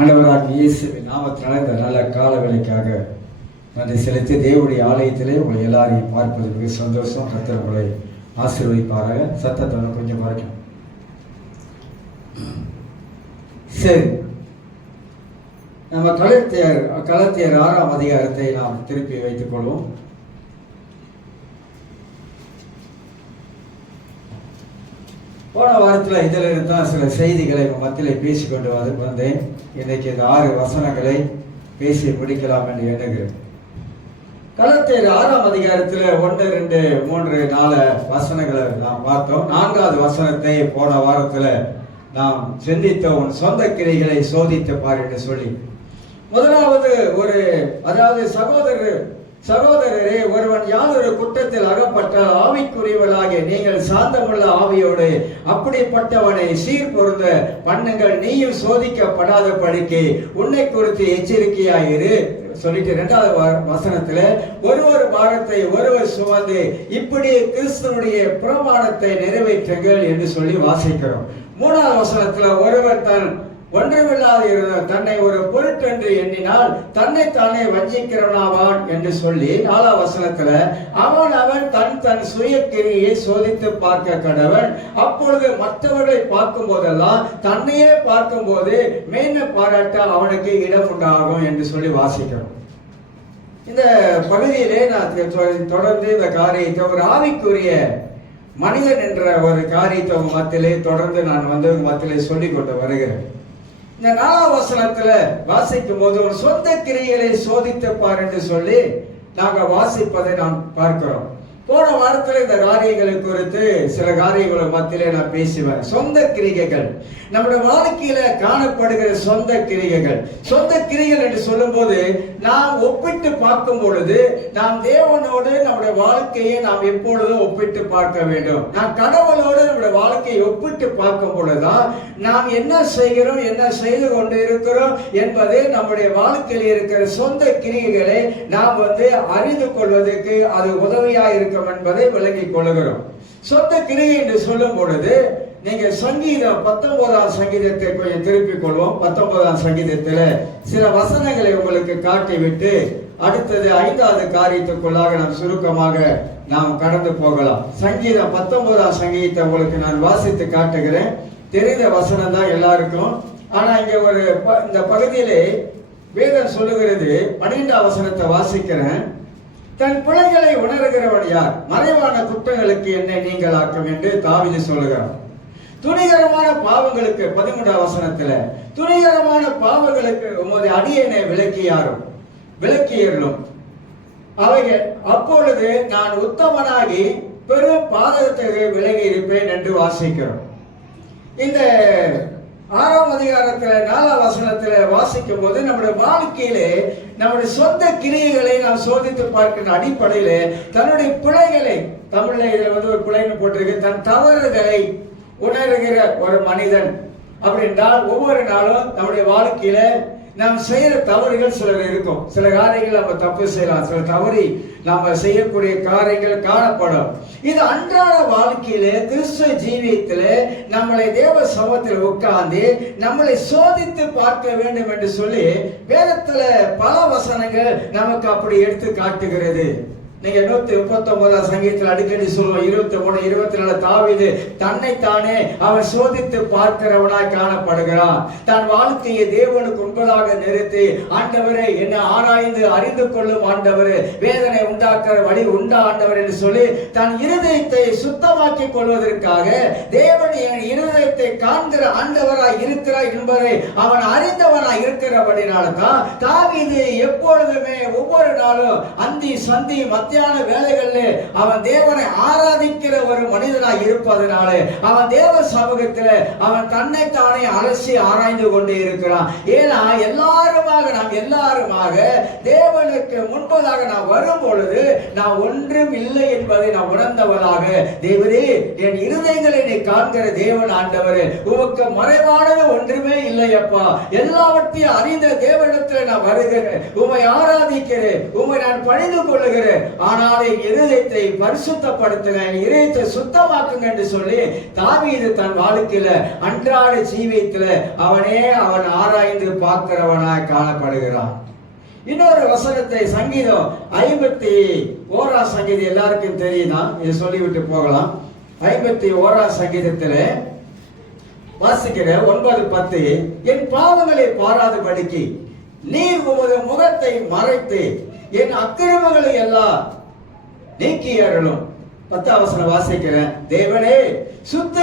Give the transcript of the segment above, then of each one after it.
ஆண்டவராகிய இயேசுவின் நாமத்தினால இந்த நல்ல கால வேளைக்காக நன்றி செலுத்தி தேவனுடைய ஆலயத்திலே உங்களை எல்லாரையும் பார்ப்பது மிக சந்தோஷம். கர்த்தர் உங்களை ஆசீர்வதிப்பாராக. சத்தத்தோட கொஞ்சம் குறைக்கும். சரி, நம்ம கலத்தியர் 6ஆம் அதிகாரத்தை நாம் திருப்பி வைத்துக் கொள்வோம். போன வாரத்தில் இதில் தான் சில செய்திகளை மத்தியில் பேசிக்கொண்டு வந்தேன். இன்னைக்கு இந்த 6 வசனங்களை பேசி முடிக்கலாம் என்று எண்ணுகிறேன். கலத்தியர் 6ஆம் அதிகாரத்தில் 1, 2, 3, 4 வசனங்களை நாம் பார்த்தோம். 4வது வசனத்தை போன வாரத்தில் நாம் சிந்தித்த உன் சொந்த கிரைகளை சோதித்து பார் என்று சொல்லி, முதலாவது அதாவது சகோதரரே, ஒருவன் யாதொரு குற்றத்தில் அகப்பட்டால் ஆவிக்குரியவர்களாகிய நீங்கள் சாந்தமுள்ள ஆவியோடு அப்படிப்பட்டவனை சீர்பொருந்த பண்ணுங்கள், நீயும் சோதிக்கப்படாத படிக்கு உன்னை குறித்து எச்சரிக்கையாயிரு சொல்லிட்டு 2வது வசனத்துல ஒரு பாரத்தை ஒருவர் சுமந்து இப்படி கிறிஸ்துவனுடைய பிரமாணத்தை நிறைவேற்றுங்கள் என்று சொல்லி வாசிக்கிறோம். 3வது வசனத்துல ஒருவர் தன் ஒன்றுமில்லாத தன்னை ஒரு பொருட்டென்று எண்ணினால் தன்னைத்தானே வஞ்சிக்கிறவனாவான் என்று சொல்லி 4வது வசனத்துல அவன் தன் சுய கிரியை சோதித்து பார்க்க கடவன், அப்பொழுது மற்றவர்களை பார்க்கும் போதெல்லாம் தன்னையே பார்க்கும் போது மேன்மை பாராட்ட அவனுக்கு இடம் உண்டாகும் என்று சொல்லி வாசிக்கிறோம். இந்த பகுதியிலே நான் தொடர்ந்து இந்த காரியத்தை ஒரு ஆவிக்குரிய மனிதன் என்ற ஒரு காரியத்தை மத்தியிலே தொடர்ந்து நான் மத்தியிலே சொல்லிக் கொண்டு வருகிறேன். இந்த 4வது வசனத்துல வாசிக்கும் போது ஒரு சொந்த கிரியைகளை சோதித்து பார் என்று சொல்லி நாங்கள் வாசிப்பதை நாம் பார்க்கிறோம். போன வாரத்தில் இந்த காரியங்களை குறித்து சில காரியங்களை மத்தியிலே நான் பேசுவேன். சொந்த கிரிகைகள், நம்முடைய வாழ்க்கையில காணப்படுகிற சொந்த கிரிகைகள் என்று சொல்லும் போது நாம் ஒப்பிட்டு பார்க்கும் பொழுது நாம் தேவனோடு நம்முடைய வாழ்க்கையை நாம் எப்பொழுதும் ஒப்பிட்டு பார்க்க வேண்டும். நாம் கடவுளோடு நம்முடைய வாழ்க்கையை ஒப்பிட்டு பார்க்கும் பொழுதுதான் நாம் என்ன செய்கிறோம், என்ன செய்து கொண்டு இருக்கிறோம் என்பதை நம்முடைய வாழ்க்கையில் இருக்கிற சொந்த கிரிகைகளை நாம் அறிந்து கொள்வதற்கு அது உதவியாக இருக்கும் என்பதை விளங்கிக் கொள்கிறோம். சொந்த கிரியை என்று சொல்லும் பொழுது நீங்க சங்கீதம் 19ஆம் சங்கீதத்தை கொஞ்சம் திருப்பிக் கொள்வோம். 19ஆம் சங்கீதத்துல சில வசனங்களை உங்களுக்கு காட்டிவிட்டு அடுத்தது 5வது காரியத்துக்குள்ளாக நாம் சுருக்கமாக நாம் கடந்து போகலாம். சங்கீதம் 19ஆம் சங்கீதத்தை உங்களுக்கு நான் வாசித்து காட்டுகிறேன். தெரிந்த வசனம் தான் எல்லாருக்கும். ஆனா இங்க இந்த பகுதியிலே வேதம் சொல்லுகிறது. 12ஆம் வசனத்தை வாசிக்கிறேன். தன் பிழைகளை உணர்கிறவன் யார்? மறைவான குற்றங்களுக்கு என்னை நீங்களாக்கும் என்று தாவீது சொல்லுகிறார். துணிகரமான பாவங்களுக்கு 13ஆம் வசனத்துல துணிகரமான பாவங்களுக்கு உமது அடியேனை விலக்கியர்களும் அவைகள் அப்பொழுது நான் உத்தமனாகி பெரும் பாதகத்தை விலகி இருப்பேன் என்று வாசிக்கிறோம். இந்த 6ஆம் அதிகாரத்துல 4ஆம் வசனத்துல வாசிக்கும் போது நம்முடைய வாழ்க்கையிலே நம்முடைய சொந்த கிரியைகளை நாம் சோதித்து பார்க்கிற அடிப்படையில தன்னுடைய பிழைகளை, தமிழ்ல இதுல ஒரு பிழைன்னு போட்டிருக்கு, தன் தவறுகளை உணர்கிற ஒரு மனிதன் அப்படின்றால் ஒவ்வொரு நாளும் நம்முடைய வாழ்க்கையில நாம் செய்யற தவறுகள் சிலர் இருக்கும். சில காரியங்கள் நம்ம தப்பு செய்யலாம், சில தவறி நம்ம செய்யக்கூடிய காரியங்கள் காணப்படும். இது அன்றாட வாழ்க்கையில கிறிஸ்துவ ஜீவியத்தில நம்மளை தேவ சமூகத்தில் உட்கார்ந்து நம்மளை சோதித்து பார்க்க வேண்டும் என்று சொல்லி வேதத்துல பல வசனங்கள் நமக்கு அப்படி எடுத்து காட்டுகிறது. நீங்க 139ஆம் சங்கீதத்தில் அடிக்கடி சொல்லுவோம். 23, 24 தாவீது தன்னைத்தானே அவன் சோதித்து பார்க்கிறவனாய் காணப்படுகிறான். தன் வாழ்க்கையை தேவனுக்கு உண்பதாக நிறுத்தி, ஆண்டவரே என்னை ஆராய்ந்து அறிந்து கொள்ளும் ஆண்டவரே, வேதனை உண்டாக்குற வழி உண்டா ஆண்டவர் என்று சொல்லி தன் இருதயத்தை சுத்தமாக்கிக் கொள்வதற்காக தேவன் என் இருதயத்தை காண்கிற ஆண்டவராய் இருக்கிறார் என்பதை அவன் அறிந்தவனாய் இருக்கிறபடினால்தான் தாவீது எப்பொழுதுமே ஒவ்வொரு நாளும் அந்தி சந்தி மத்தியான வேலைகளில் அவன் தேவனை ஆராதிக்கிற ஒரு மனிதனாய் இருப்பதனாலே அவன் தேவ சமூகத்தில் அவன் தன்னைத்தானே அலசி ஆராய்ந்து கொண்டே இருக்கிறான். ஏன்னா நாம் எல்லாருமாக தேவனுக்கு முன்பதாக நாம் வரும் பொழுது நான் ஒன்றும் இல்லை என்பதை நான் உணர்ந்தவனாக, தேவரே என் இருதயங்களை நீ காண்கிற தேவன் ஆண்டவரே, உமக்கு மறைவானது ஒன்றுமே இல்லையப்பா, எல்லாவற்றையும் அறிந்த தேவனிடத்தில் நான் வருகிறேன், உம்மை ஆராதிக்கிறேன், உம்மை நான் பணிந்து கொள்ளுகிறேன். ஆனால் இருதயத்தை பரிசுத்தப்படுத்துங்க, இருதயத்தை சுத்தமாக்குங்க என்று சொல்லி தாவீது தன் வாழ்க்கையில அன்றாட ஜீவியத்துல அவன் ஆராய்ந்து பார்க்கிறவனாய் காணப்படுகிறான். இன்னொரு வசனத்தை சங்கீதம் 51 சங்கீதம் எல்லாருக்கும் தெரியுதான், இதை சொல்லிவிட்டு போகலாம். 51 சங்கீதத்துல வாசிக்கிற 9-10, என் பாவங்களை பாராதபடிக்கு நீர் உமது முகத்தை மறைத்து என் அக்கிரமங்களை எல்லாம் நீக்கி அருளும். 10 வசனம் வாசிக்கிறேன். தேவனே சுத்த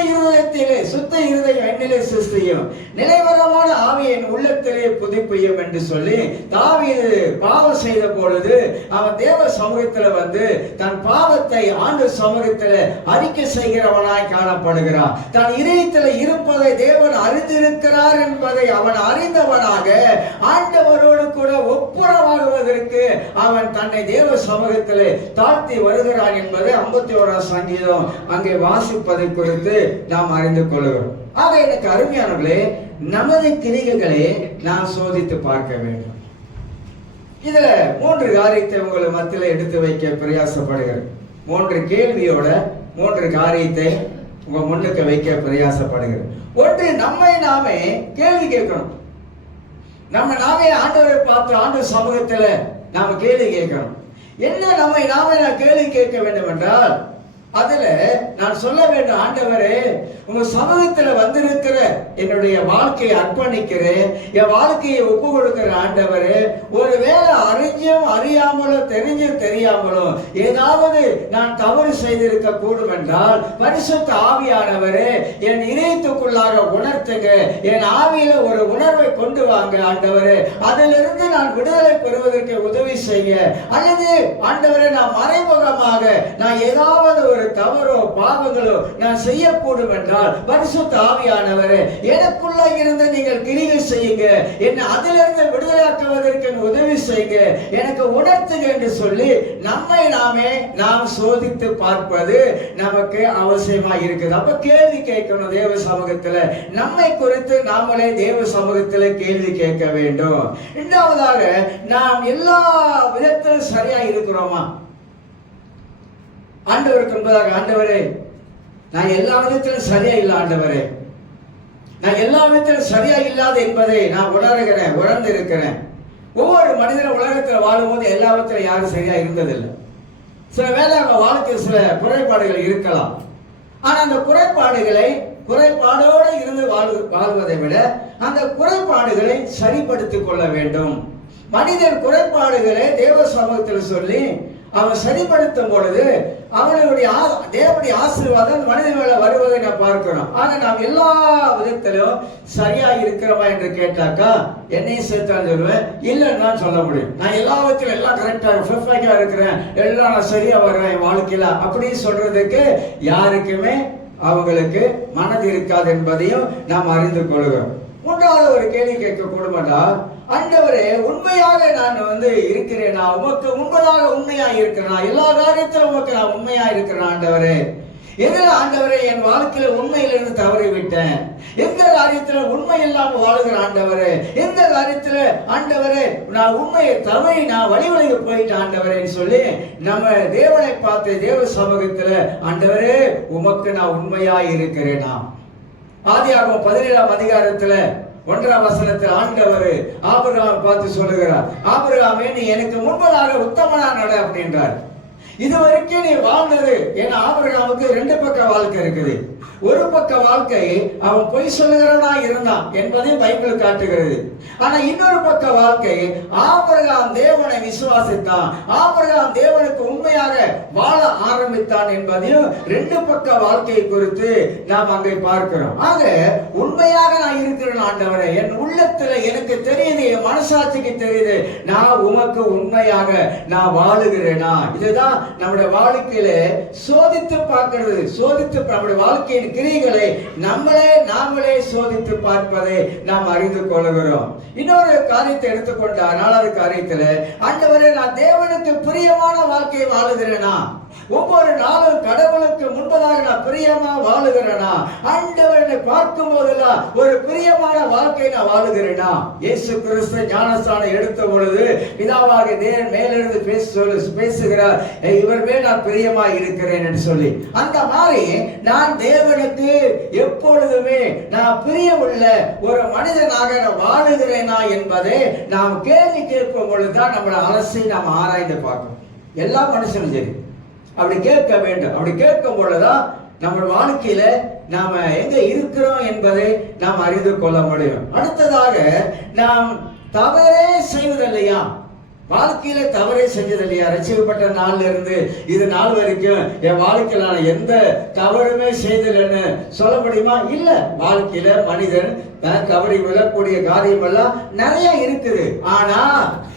இருதயம் என்னிலே சிருஷ்டியும், நிலைவரமான ஆவியின் உள்ளத்திலே புதுப்பியும் என்று சொல்லி தாவீது பாவம் செய்த பொழுது அவன் தேவ சமூகத்துல வந்து தன் பாவத்தை ஆண்டு சமூகத்துல அறிக்கை செய்கிறவனாய் காணப்படுகிறான். தன் இதயத்தில் இருப்பதை தேவன் அறிந்திருக்கிறார் என்பதை அவன் அறிந்தவனாக ஆண்டவரோடு கூட ஒப்புரவாகுவதற்கு அவன் தன்னை தேவ சமூகத்திலே தாழ்த்தி வருகிறான் என்பதை 51 சங்கீதம் அங்கே வாசிப்பதை குறித்து நாம் அறிந்து கொள்கிறோம். ஆக எனக்கு அருமையானவர்களே, நமது கிரிகைகளை நாம் சோதித்து பார்க்க வேண்டும். இதுல 3 காரியத்தை உங்கள் மத்தியில எடுத்து வைக்க பிரயாசப்படுகிறேன். 3 கேள்வியோட 3 காரியத்தை உங்க முன்னுக்கு வைக்க பிரயாசப்படுகிறேன். ஒன்று, நம்மை நாமே கேள்வி கேட்கணும். நம்ம நாமே ஆண்டவரை பார்த்து ஆண்டு சமூகத்துல நாம கேள்வி கேட்கணும். என்ன நம்மை நாமே கேள்வி கேட்க வேண்டும் என்றால், அதுல நான் சொல்ல வேண்டும், ஆண்டவரே உங்க சமூகத்துல வந்திருக்கிற என்னுடைய வாழ்க்கையை அர்ப்பணிக்கிறேன், என் வாழ்க்கையை ஒப்பு கொடுக்கிற ஆண்டவரே, ஒருவேளை அறிஞ்சும் அறியாமலோ தெரிஞ்சும் தெரியாமலோ ஏதாவது நான் தவறு செய்திருக்க கூடும் என்றால் பரிசுத்த ஆவியானவரே என் இதயத்துக்குள்ளாக உணர்த்துங்க, என் ஆவியில ஒரு உணர்வை கொண்டு வாங்க ஆண்டவரே, அதிலிருந்து நான் விடுதலை பெறுவதற்கு உதவி செய்ய. அல்லது ஆண்டவரே நான் மறைமுகமாக நான் ஏதாவது ஒரு தவறோ பாவங்களோ நான் செய்யக்கூடும் என்றால் பரிசுத்த ஆவியானவரே எனக்குள்ள இருந்து நீங்கள் கிரியை செய்யுங்க, என்னை அதிலிருந்து விடுதலையாக்குவதற்கு உதவி செய்யுங்க, எனக்கு உணர்த்துங்க என்று சொல்லி நம்மை நாம் சோதித்து பார்ப்பது நமக்கு அவசியமா இருக்குது. அப்ப கேள்வி கேட்கணும் தேவ சமூகத்துல, நம்மை குறித்து நாமளே தேவ சமூகத்துல கேள்வி கேட்க வேண்டும். இரண்டாவதாக, நாம் எல்லா விதத்திலும் சரியா இருக்கிறோமா? ஆண்டவருக்கு என்பதாக, ஆண்டவரே நான் எல்லா விதத்திலும் சரியா இல்லை, ஆண்டவரே நான் எல்லா விதத்திலும் சரியா இல்லாத என்பதை நான் உணர்ந்து இருக்கிறேன். ஒவ்வொரு மனிதனும் உலகத்தில் வாழும்போது எல்லா விதத்திலும் யாரும் சரியா இருந்ததில்லை. சில வேளை அவங்க வாழ்க்கை சில குறைபாடுகள் இருக்கலாம். ஆனா அந்த குறைபாடோடு இருந்து வாழ்வதை விட அந்த குறைபாடுகளை சரிப்படுத்திக் கொள்ள வேண்டும். மனிதன் குறைபாடுகளை தேவ சமூகத்தில் சொல்லி அவன் சரிப்படுத்தும் பொழுது அவனுடைய தேவனுடைய ஆசீர்வாதம் மனிதன் மேல வருவதை நான் பார்க்கிறோம். ஆனா நாம் எல்லா விதத்திலும் சரியா இருக்கிறோமா என்று கேட்டாக்கா என்னையும் சேர்த்தான் சொல்லுவேன், இல்லைன்னு நான் சொல்ல முடியும். நான் எல்லா விதத்திலும் எல்லாம் கரெக்டா பெர்ஃபெக்டா இருக்கிறேன், எல்லாம் நான் சரியா வர்றேன் என் வாழ்க்கையில அப்படின்னு சொல்றதுக்கு யாருக்குமே அவங்களுக்கு மனது இருக்காது என்பதையும் நாம் அறிந்து கொள்கிறோம். மூன்றாவது ஒரு கேள்வி கேட்க கூடுமாட்டா, ஆண்டவரே உண்மையாக நான் இருக்கிறேனா, உமக்கு முன்பதாக உண்மையா இருக்கிறேனா, எல்லா காரியத்திலும் உமக்கு நான் உண்மையா இருக்கிறேன் ஆண்டவரே, எதில் ஆண்டவரே என் வாழ்க்கையில உண்மையிலிருந்து தவறி விட்டேன், எந்த காரியத்துல உண்மை இல்லாம வாழுகிற ஆண்டவரே, எந்த காரியத்துல ஆண்டவரே நான் உண்மையை தவறி நான் வழிவழிக்கு போயிட்டேன் ஆண்டவரேன்னு சொல்லி நம்ம தேவனை பார்த்து தேவ சமூகத்துல ஆண்டவரே உமக்கு நான் உண்மையா இருக்கிறேனா. ஆதியாகமம் 17ஆம் அதிகாரத்துல 1ஆம் வசனத்தில் ஆண்டவர் ஆபிரகாமை பார்த்து சொல்லுகிறார், ஆபிரகாமே நீ எனக்கு முன்பதாக உத்தமனா நட அப்படின்றார். இதுவரைக்கும் நீ வாழ்ந்தது, ஏன்னா ஆபிரகாமுக்கு 2 பக்க வாழ்க்கை இருக்குது. ஒரு பக்க வாழ்க்கை அவன் பொய் சொல்லுகிறவனா இருந்தான் என்பதையும் பைபிள் காட்டுகிறது. ஆனா இன்னொரு பக்க வாழ்க்கை ஆபிரகாம் தேவனை விசுவாசித்தான், ஆபிரகாம் தேவனுக்கு உண்மையாக வாழ ஆரம்பித்தான் என்பதையும் 2 பக்க வாழ்க்கையை குறித்து நாம் அங்கே பார்க்கிறோம். ஆக உண்மையாக நான் இருக்கிறேன் ஆண்டவரே, என் உள்ளத்துல எனக்கு தெரியுது, என் மனசாட்சிக்கு தெரியுது, நான் உமக்கு உண்மையாக நான் வாழுகிறேனா. இதுதான் நம்முடைய வாழ்க்கையில சோதித்து பார்க்கிறது. நம்முடைய வாழ்க்கையின் கிரியைகளை நாமளே சோதித்து பார்ப்பதை நாம் அறிந்து கொள்கிறோம். இன்னொரு காரியத்தை எடுத்துக்கொண்டார். 4வது காரியத்துல ஆண்டவரே நான் தேவனுக்கு பிரியமான வாழ்க்கையை வாழுகிறேனா, ஒவ்வொரு நாளும் கடவுளுக்கு முன்பதாக நான் பிரியமா வாழுகிறேனா? ஆண்டவரை பார்க்கும் போதெல்லாம் ஒரு பிரியமான வாழ்க்கை நான் வாழுகிறேனா? இயேசு கிறிஸ்து ஞானஸ்நானம் எடுத்த பொழுது பிதாவாக தேவன் மேலிருந்து பேசுகிறார், இவர் மேல் நான் பிரியமா இருக்கிறேன் என்று சொல்லி. அந்த மாதிரி நான் தேவனுக்கு எப்பொழுதுமே நான் பிரியமுள்ள ஒரு மனிதனாக நான் வாழுகிறேனா என்பதை நாம் கேள்வி கேட்கும் பொழுதுதான் நம்மளை அலசி நாம் ஆராய்ந்து பார்க்கணும். எல்லா மனுஷனும் சரி அப்படி கேட்க வேண்டும். அப்படி கேட்கும் பொழுதுதான் நம்ம வாழ்க்கையில நாம எங்க இருக்கிறோம் என்பதை நாம் அறிந்து கொள்ள முடியும். அடுத்ததாக, நாம் தவறே செய்வதில்லையா? வாழ்க்கையில தவறே செஞ்சது இல்லையா? ரட்சிக்கப்பட்ட நாள்ல இருந்து இது நாள் வரைக்கும் என் வாழ்க்கையில நான் எந்த தவறுமே செய்தலைன்னு சொல்ல முடியுமா? இல்ல. வாழ்க்கையில மனிதன் கபடி விழக்கூடிய காரியம் எல்லாம் நிறைய இருக்குது. ஆனா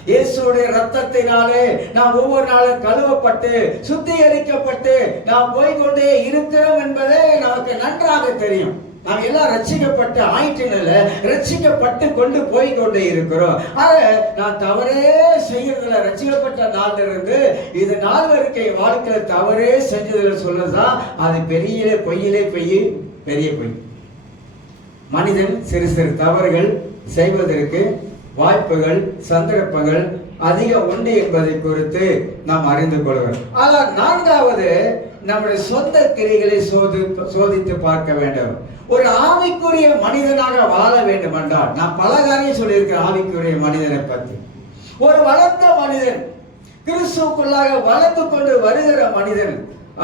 இயேசுடைய ரத்தத்தினாலே நாம் ஒவ்வொரு நாளும் கழுவப்பட்டு சுத்திகரிக்கப்பட்டு நாம் போய்கொண்டே இருக்கிறோம் என்பதே நமக்கு நன்றாக தெரியும். நாம் எல்லாம் ரட்சிக்கப்பட்டு ஆயிட்டினால ரட்சிக்கப்பட்டு கொண்டு போய் கொண்டே இருக்கிறோம். ஆக நான் தவறே செய்யறதுல ரட்சிக்கப்பட்ட நாள்ல இருந்து இது நாள் வரைக்கும் வாழ்க்கையில தவறே செஞ்சதுல சொல்லதான் அது பெரிய பொய்யிலே பெரிய பொய். மனிதன் சிறு சிறு தவறுகள் செய்வதற்கு வாய்ப்புகள் சந்தர்ப்பங்கள் அதிகம் உண்டு என்பதை குறித்து நாம் அறிந்து கொள்கிறோம். ஆனால் நான்காவது, நம்முடைய சொந்த கிரிகளை சோதித்து பார்க்க வேண்டும். ஒரு ஆவிக்குரிய மனிதனாக வாழ வேண்டும் என்றால், நான் பல காரியம் சொல்லியிருக்கிறேன் ஆவிக்குரிய மனிதனை பற்றி. ஒரு வளர்ந்த மனிதன், கிறிஸ்துவுக்குள்ளாக வளர்ந்து கொண்டு வருகிற மனிதன்,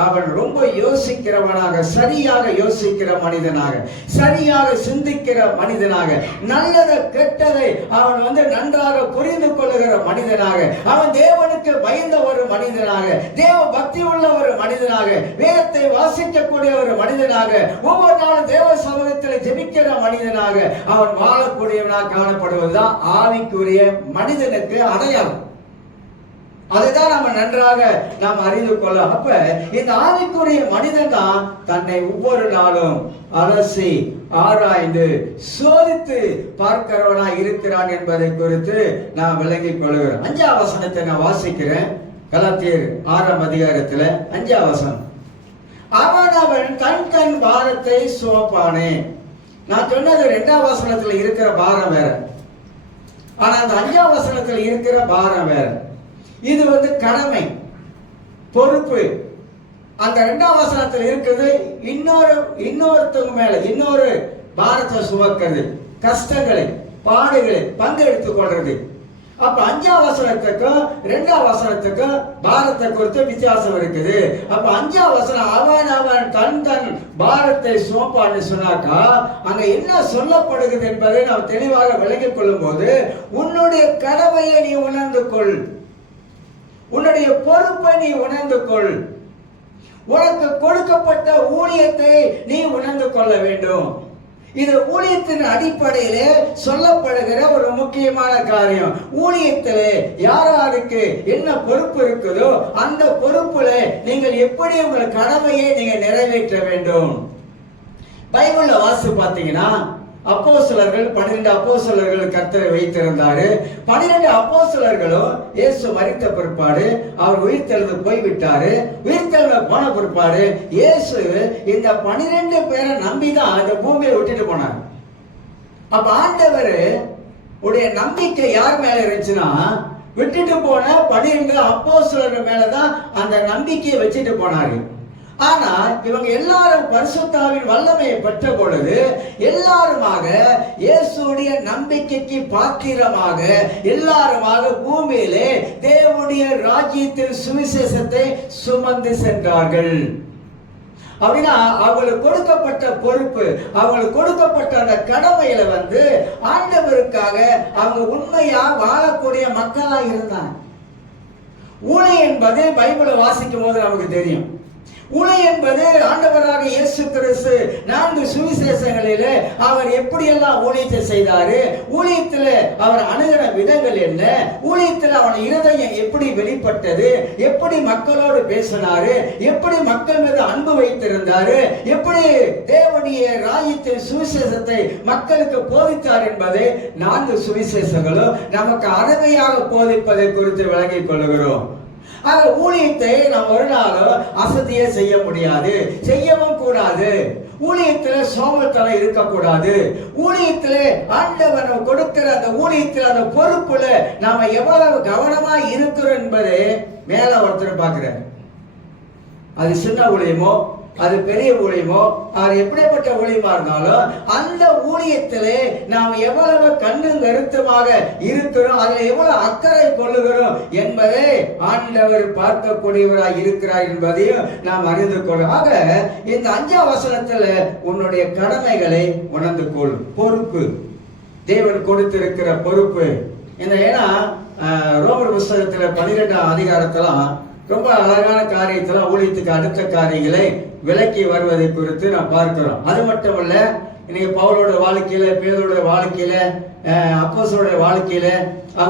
அவன் ரொம்ப யோசிக்கிறவனாக, சரியாக யோசிக்கிற மனிதனாக, சரியாக சிந்திக்கிற மனிதனாக, நல்லதை கெட்டதை அவன் நன்றாக புரிந்து கொள்ளுகிற மனிதனாக, அவன் தேவனுக்கு பயந்த ஒரு மனிதனாக, தேவ பக்தி உள்ள ஒரு மனிதனாக, வேதத்தை வாசிக்கக்கூடிய ஒரு மனிதனாக, ஒவ்வொரு நாளும் தேவ சமூகத்தில் ஜெபிக்கிற மனிதனாக அவன் வாழக்கூடியவனாக காணப்படுவதுதான் ஆவிக்குரிய மனிதனுக்கு அடையாளம். அதுதான் நம்ம நன்றாக நாம் அறிந்து கொள்ள. அப்ப இந்த ஆவிக்குரிய மனிதன் தான் தன்னை ஒவ்வொரு நாளும் அலசி ஆராய்ந்து சோதித்து பார்க்கிறவனா இருக்கிறான் என்பதை குறித்து நாம் விளங்கிக் கொள்கிறோம். 5ஆம் வசனத்தை நான் வாசிக்கிறேன். கலாத்தியர் 6ஆம் அதிகாரத்துல 5ஆம் வசனம். அவன் தன் பாரத்தை சுமப்பானே. நான் சொன்னது 2ஆம் வசனத்துல இருக்கிற பாரம் வேற, ஆனா அந்த 5ஆம் வசனத்துல இருக்கிற பாரம் வேற. இது கடமை, பொறுப்பு. அந்த 2ஆம் வசனத்தில் இருக்குது இன்னொருத்தவங்க மேல இன்னொரு பாரத்தை சுமக்கிறது, கஷ்டங்களை பாடுகளை பங்கெடுத்துக் கொள்றது. அப்ப 5ஆம் வசனத்துக்கும் 2ஆம் வசனத்துக்கும் பாரத்தை குறித்து வித்தியாசம் இருக்குது. அப்ப 5ஆம் வசனம் அவன் தன் பாரத்தை சுமப்பான்னு சொன்னாக்கா அங்க என்ன சொல்லப்படுகிறது என்பதை நாம் தெளிவாக விளங்கிக் கொள்ளும் போது, உன்னுடைய கடமையை நீ உணர்ந்து கொள், உன்னுடைய பொறுப்பை நீ உணர்ந்து கொள், உனக்கு கொடுக்கப்பட்ட ஊழியத்தை நீ உணர்ந்து கொள்ள வேண்டும். இது ஊழியத்தின் அடிப்படையிலே சொல்லப்படுகிற ஒரு முக்கியமான காரியம். ஊழியத்திலே யாருக்கு என்ன பொறுப்பு இருக்குதோ அந்த பொறுப்புல நீங்கள் எப்படி உங்கள் கடமையை நீங்க நிறைவேற்ற வேண்டும். பைபிள்ல வாசி பார்த்தீங்கன்னா அப்போஸ்தலர்கள் 12 அப்போஸ்தலர்கள் கர்த்தரை வைத்திருந்தாரு. 12 அப்போஸ்தலர்களும் இயேசு மரித்த பிற்பாடு அவர் உயிர்த்தெழுந்து போய்விட்டாரு. உயிர்த்தெழுந்து போன பிற்பாடு இயேசு இந்த 12 பேரை நம்பிதான் இந்த பூமியை விட்டுட்டு போனார். அப்ப ஆண்டவர் உடைய நம்பிக்கை யார் மேல இருந்துச்சுன்னா, விட்டுட்டு போன 12 அப்போஸ்தலர்கள் மேலதான் அந்த நம்பிக்கையை வச்சுட்டு போனாரு. ஆனா இவங்க எல்லாரும் பரிசுத்தாவின் வல்லமையை பெற்ற பொழுது எல்லாருமாக இயேசுடைய நம்பிக்கைக்கு பாத்திரமாக எல்லாருமாக பூமியிலே தேவனுடைய ராஜ்யத்தின் சுவிசேஷத்தை சுமந்து சென்றார்கள். அப்படின்னா அவங்களுக்கு கொடுக்கப்பட்ட பொறுப்பு, அவங்களுக்கு கொடுக்கப்பட்ட அந்த கடமையில ஆண்டவருக்காக அவங்க உண்மையா வாழக்கூடிய மக்களா இருந்தாங்க. ஊழியம் என்பது பைபிளை வாசிக்கும் போது நமக்கு தெரியும். ஊழியம் என்பது ஆண்டவராக இயேசு கிறிஸ்து 4 சுவிசேஷங்களிலே அவர் எப்படியெல்லாம் ஊழியத்தை செய்தாரு, ஊழியத்தில் அவர் அணுகிற விதங்கள் என்ன, ஊழியத்தில் அவன் இருதயம் எப்படி வெளிப்பட்டது, எப்படி மக்களோடு பேசினாரு, எப்படி மக்கள் மீது அன்பு வைத்திருந்தாரு, எப்படி தேவனுடைய ராஜ்யத்தின் சுவிசேஷத்தை மக்களுக்கு போதித்தார் என்பதை 4 சுவிசேஷங்களும் நமக்கு அருமையாக போதிப்பதை குறித்து விளங்கிக் கொள்கிறோம். ஆக ஊழியத்தை நாம் ஒரு நாளும் அசதியே செய்ய முடியாது, செய்யவும் கூடாது. ஊழியத்துல சோம்பல்தனம் இருக்கக்கூடாது. ஊழியத்துல ஆண்டவர் கொடுக்கிற அந்த ஊழியத்தில் அந்த பொறுப்புல நாம எவ்வளவு கவனமா இருக்கிறோம் என்பதை மேல ஒருத்தர் பார்க்கிறார். அது சின்ன ஊழியமோ அது பெரிய ஊழியமோ அது எப்படிப்பட்ட ஊழியமா இருந்தாலும் அந்த ஊழியத்திலே நாம் எவ்வளவு கண்ணும் கருத்துமாக இருக்கிறோம், அதுல எவ்வளவு அக்கறை கொள்ளுகிறோம் என்பதை ஆண்டவர் பார்க்கக்கூடியவராய் இருக்கிறார் என்பதையும் நாம் அறிந்து கொள்ளும். ஆக இந்த 5ஆம் வசனத்துல உன்னுடைய கடமைகளை உணர்ந்து கொள். பொறுப்பு, தேவன் கொடுத்திருக்கிற பொறுப்பு என்ன? ஏன்னா ரோமர் புஸ்தகத்துல 12ஆம் அதிகாரத்தெல்லாம் ரொம்ப அழகான காரியத்தெல்லாம் ஊழியத்துக்கு அடுத்த காரியங்களை விலக்கி வருவதை குறித்து நாம் பார்க்கிறோம். அது மட்டுமல்ல, இன்னைக்கு பவுலோட வாழ்க்கையில, பேதரோட வாழ்க்கையில, அப்போஸ்தலரோட வாழ்க்கையில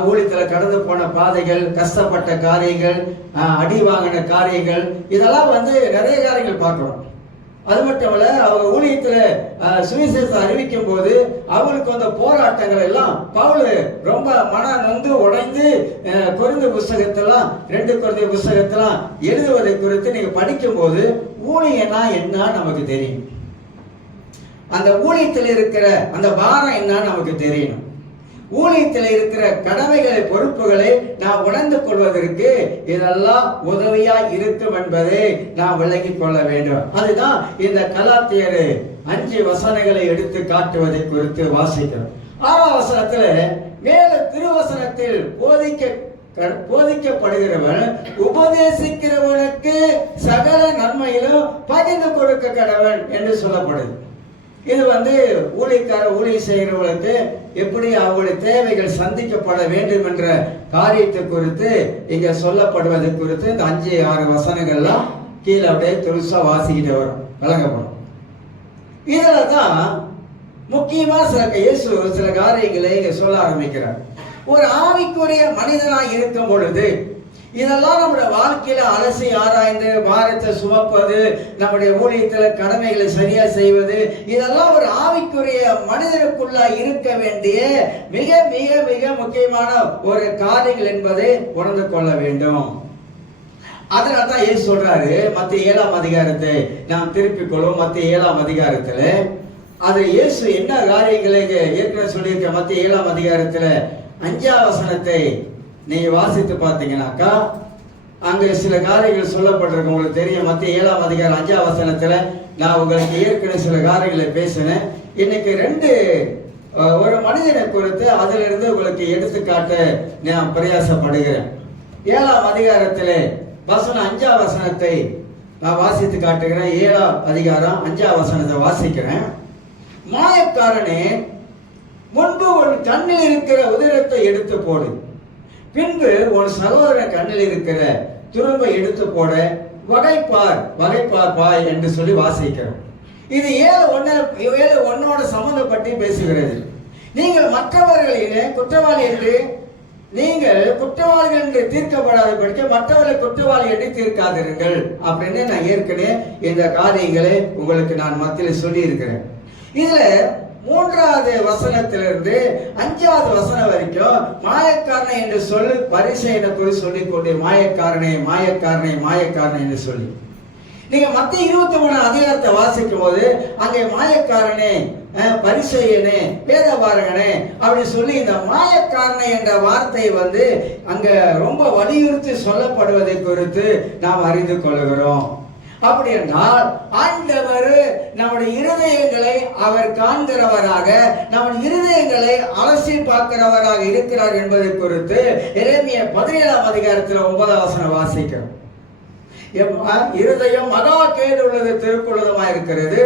ஊழியத்துல கடந்து போன பாதைகள், கஷ்டப்பட்ட காரியங்கள், அடி வாங்கின காரியங்கள், இதெல்லாம் நிறைய காரியங்கள் பார்க்கிறோம். அது மட்டுமல்ல, அவங்க ஊழியத்துல சுவிசேஷத்தை அறிவிக்கும் போது அவங்களுக்கு அந்த போராட்டங்கள் எல்லாம் பவுல் ரொம்ப மன நொந்து உடைந்து கொரிந்து புஸ்தகத்தெல்லாம் 2 கொரிந்தியர் புஸ்தகத்தெல்லாம் எழுதுவதை குறித்து நீங்க படிக்கும் போது ஊழியனா என்ன நமக்கு தெரியும். அந்த ஊழியத்தில் இருக்கிற அந்த பாரம் என்ன நமக்கு தெரியும். ஊழியத்தில் இருக்கிற கடமைகளை, பொறுப்புகளை நாம் உணர்ந்து கொள்வதற்கு இதெல்லாம் உதவியா இருக்கும் என்பதை நாம் விளங்கிக் கொள்ள வேண்டும். அதுதான் இந்த கலாத்தியர் 5 வசனங்களை எடுத்து காட்டுவதை குறித்து வாசிக்கிறோம். 6ஆம் வசனத்துல மேல திருவசனத்தில் போதிக்கப்படுகிறவன் உபதேசிக்கிறவனுக்கு சகல நன்மையிலும் பகிர்ந்து கொடுக்க கடவன் என்று சொல்லப்படுது. இது ஊழியம் செய்கிறவர்களுக்கு எப்படி அவருடைய தேவைகள் சந்திக்கப்பட வேண்டும் என்ற காரியத்தை குறித்து இங்க சொல்லப்படுவது குறித்து இந்த 5-6 வசனங்கள்லாம் கீழே அப்படியே துருசா வாசிக்கிட்டு வரும், வழங்கப்படும். இதுலதான் முக்கியமா இயேசு சில காரியங்களை இங்க சொல்ல ஆரம்பிக்கிறார். ஒரு ஆவிக்குரிய மனிதனாய் இருக்கும் பொழுது இதெல்லாம் நம்முடைய வாழ்க்கையில அலசி ஆராய்ந்து பாரத்தை சுமப்பது, நம்முடைய ஊழியத்துல கடமைகளை சரியா செய்வது, இதெல்லாம் ஒரு ஆவிக்குரிய மனிதனுக்குள்ள இருக்க வேண்டிய மிக மிக மிக முக்கியமான ஒரு காரியங்கள் என்பதை உணர்ந்து கொள்ள வேண்டும். அதனால்தான் இயேசு சொல்றாரு, மத்திய 7ஆம் அதிகாரத்தை நாம் திருப்பிக் கொள்வோம். மத்திய 7ஆம் அதிகாரத்துல அது இயேசு என்ன காரியங்களை ஏற்கனவே சொல்லியிருக்க. மத்திய 7ஆம் அதிகாரத்துல 5ஆம் வசனத்தை நீங்க வாசித்து பார்த்தீங்கன்னாக்கா அங்க சில காரியங்கள் சொல்லப்பட்டிருக்கு. உங்களுக்கு தெரியும், மத்திய 7ஆம் அதிகாரம் 5ஆம் வசனத்துல நான் உங்களுக்கு ஏற்கனவே சில காரியங்களை பேசினேன். இன்னைக்கு ஒரு மனிதனை குறித்து அதுல இருந்து உங்களுக்கு எடுத்துக்காட்ட நான் பிரயாசப்படுகிறேன். 7ஆம் அதிகாரத்திலே 5ஆம் வசனத்தை நான் வாசித்து காட்டுகிறேன். 7ஆம் அதிகாரம் 5ஆம் வசனத்தை வாசிக்கிறேன். மாயக்காரனே, முன்பு உன் கண்ணில் இருக்கிற உதிரத்தை எடுத்து போடு, பின்பு உன் சகோதரன் கண்ணில் இருக்கிற துரும்பை எடுத்து போட வகைப்பார் பாய் என்று சொல்லி வாசிக்கிறோம். இது 7:1 சம்பந்தப்பட்டு பேசுகிறது. நீங்கள் மற்றவர்களிலே குற்றவாளி என்று தீர்க்கப்படாத படிக்க மற்றவர்களை குற்றவாளி என்று தீர்க்காதீர்கள் அப்படின்னு நான் ஏற்கனவே இந்த காரியங்களை உங்களுக்கு நான் மத்தியில் சொல்லி இருக்கிறேன். இதுல 3ஆவது வசனத்திலிருந்து 5ஆவது வசனம் வரைக்கும் மாயக்காரனை என்று சொல்லி பரிசேயனை குறித்து சொல்லிக் கொண்டே மாயக்காரனை என்று சொல்லி நீங்க மத்திய 23ஆம் அதிகாரத்தை வாசிக்கும் போது அங்கே மாயக்காரனே, பரிசேயனே, வேதபாரகனே அப்படி சொல்லி இந்த மாயக்காரனை என்ற வார்த்தை அங்க ரொம்ப வலியுறுத்தி சொல்லப்படுவதை குறித்து நாம் அறிந்து கொள்கிறோம். அப்படி என்றால் ஆண்டவர் நம்முடைய இருதயங்களை அவர் காண்கிறவராக, நம்முடைய இருதயங்களை அலசி பார்க்கிறவராக இருக்கிறார் என்பதை குறித்து எரேமியா 17ஆம் அதிகாரத்தில் 9ஆம் வசனம் வாசிக்கிறோம். இருதயம் மகா கேடு உள்ளது, திருக்குள்ளதமா இருக்கிறது,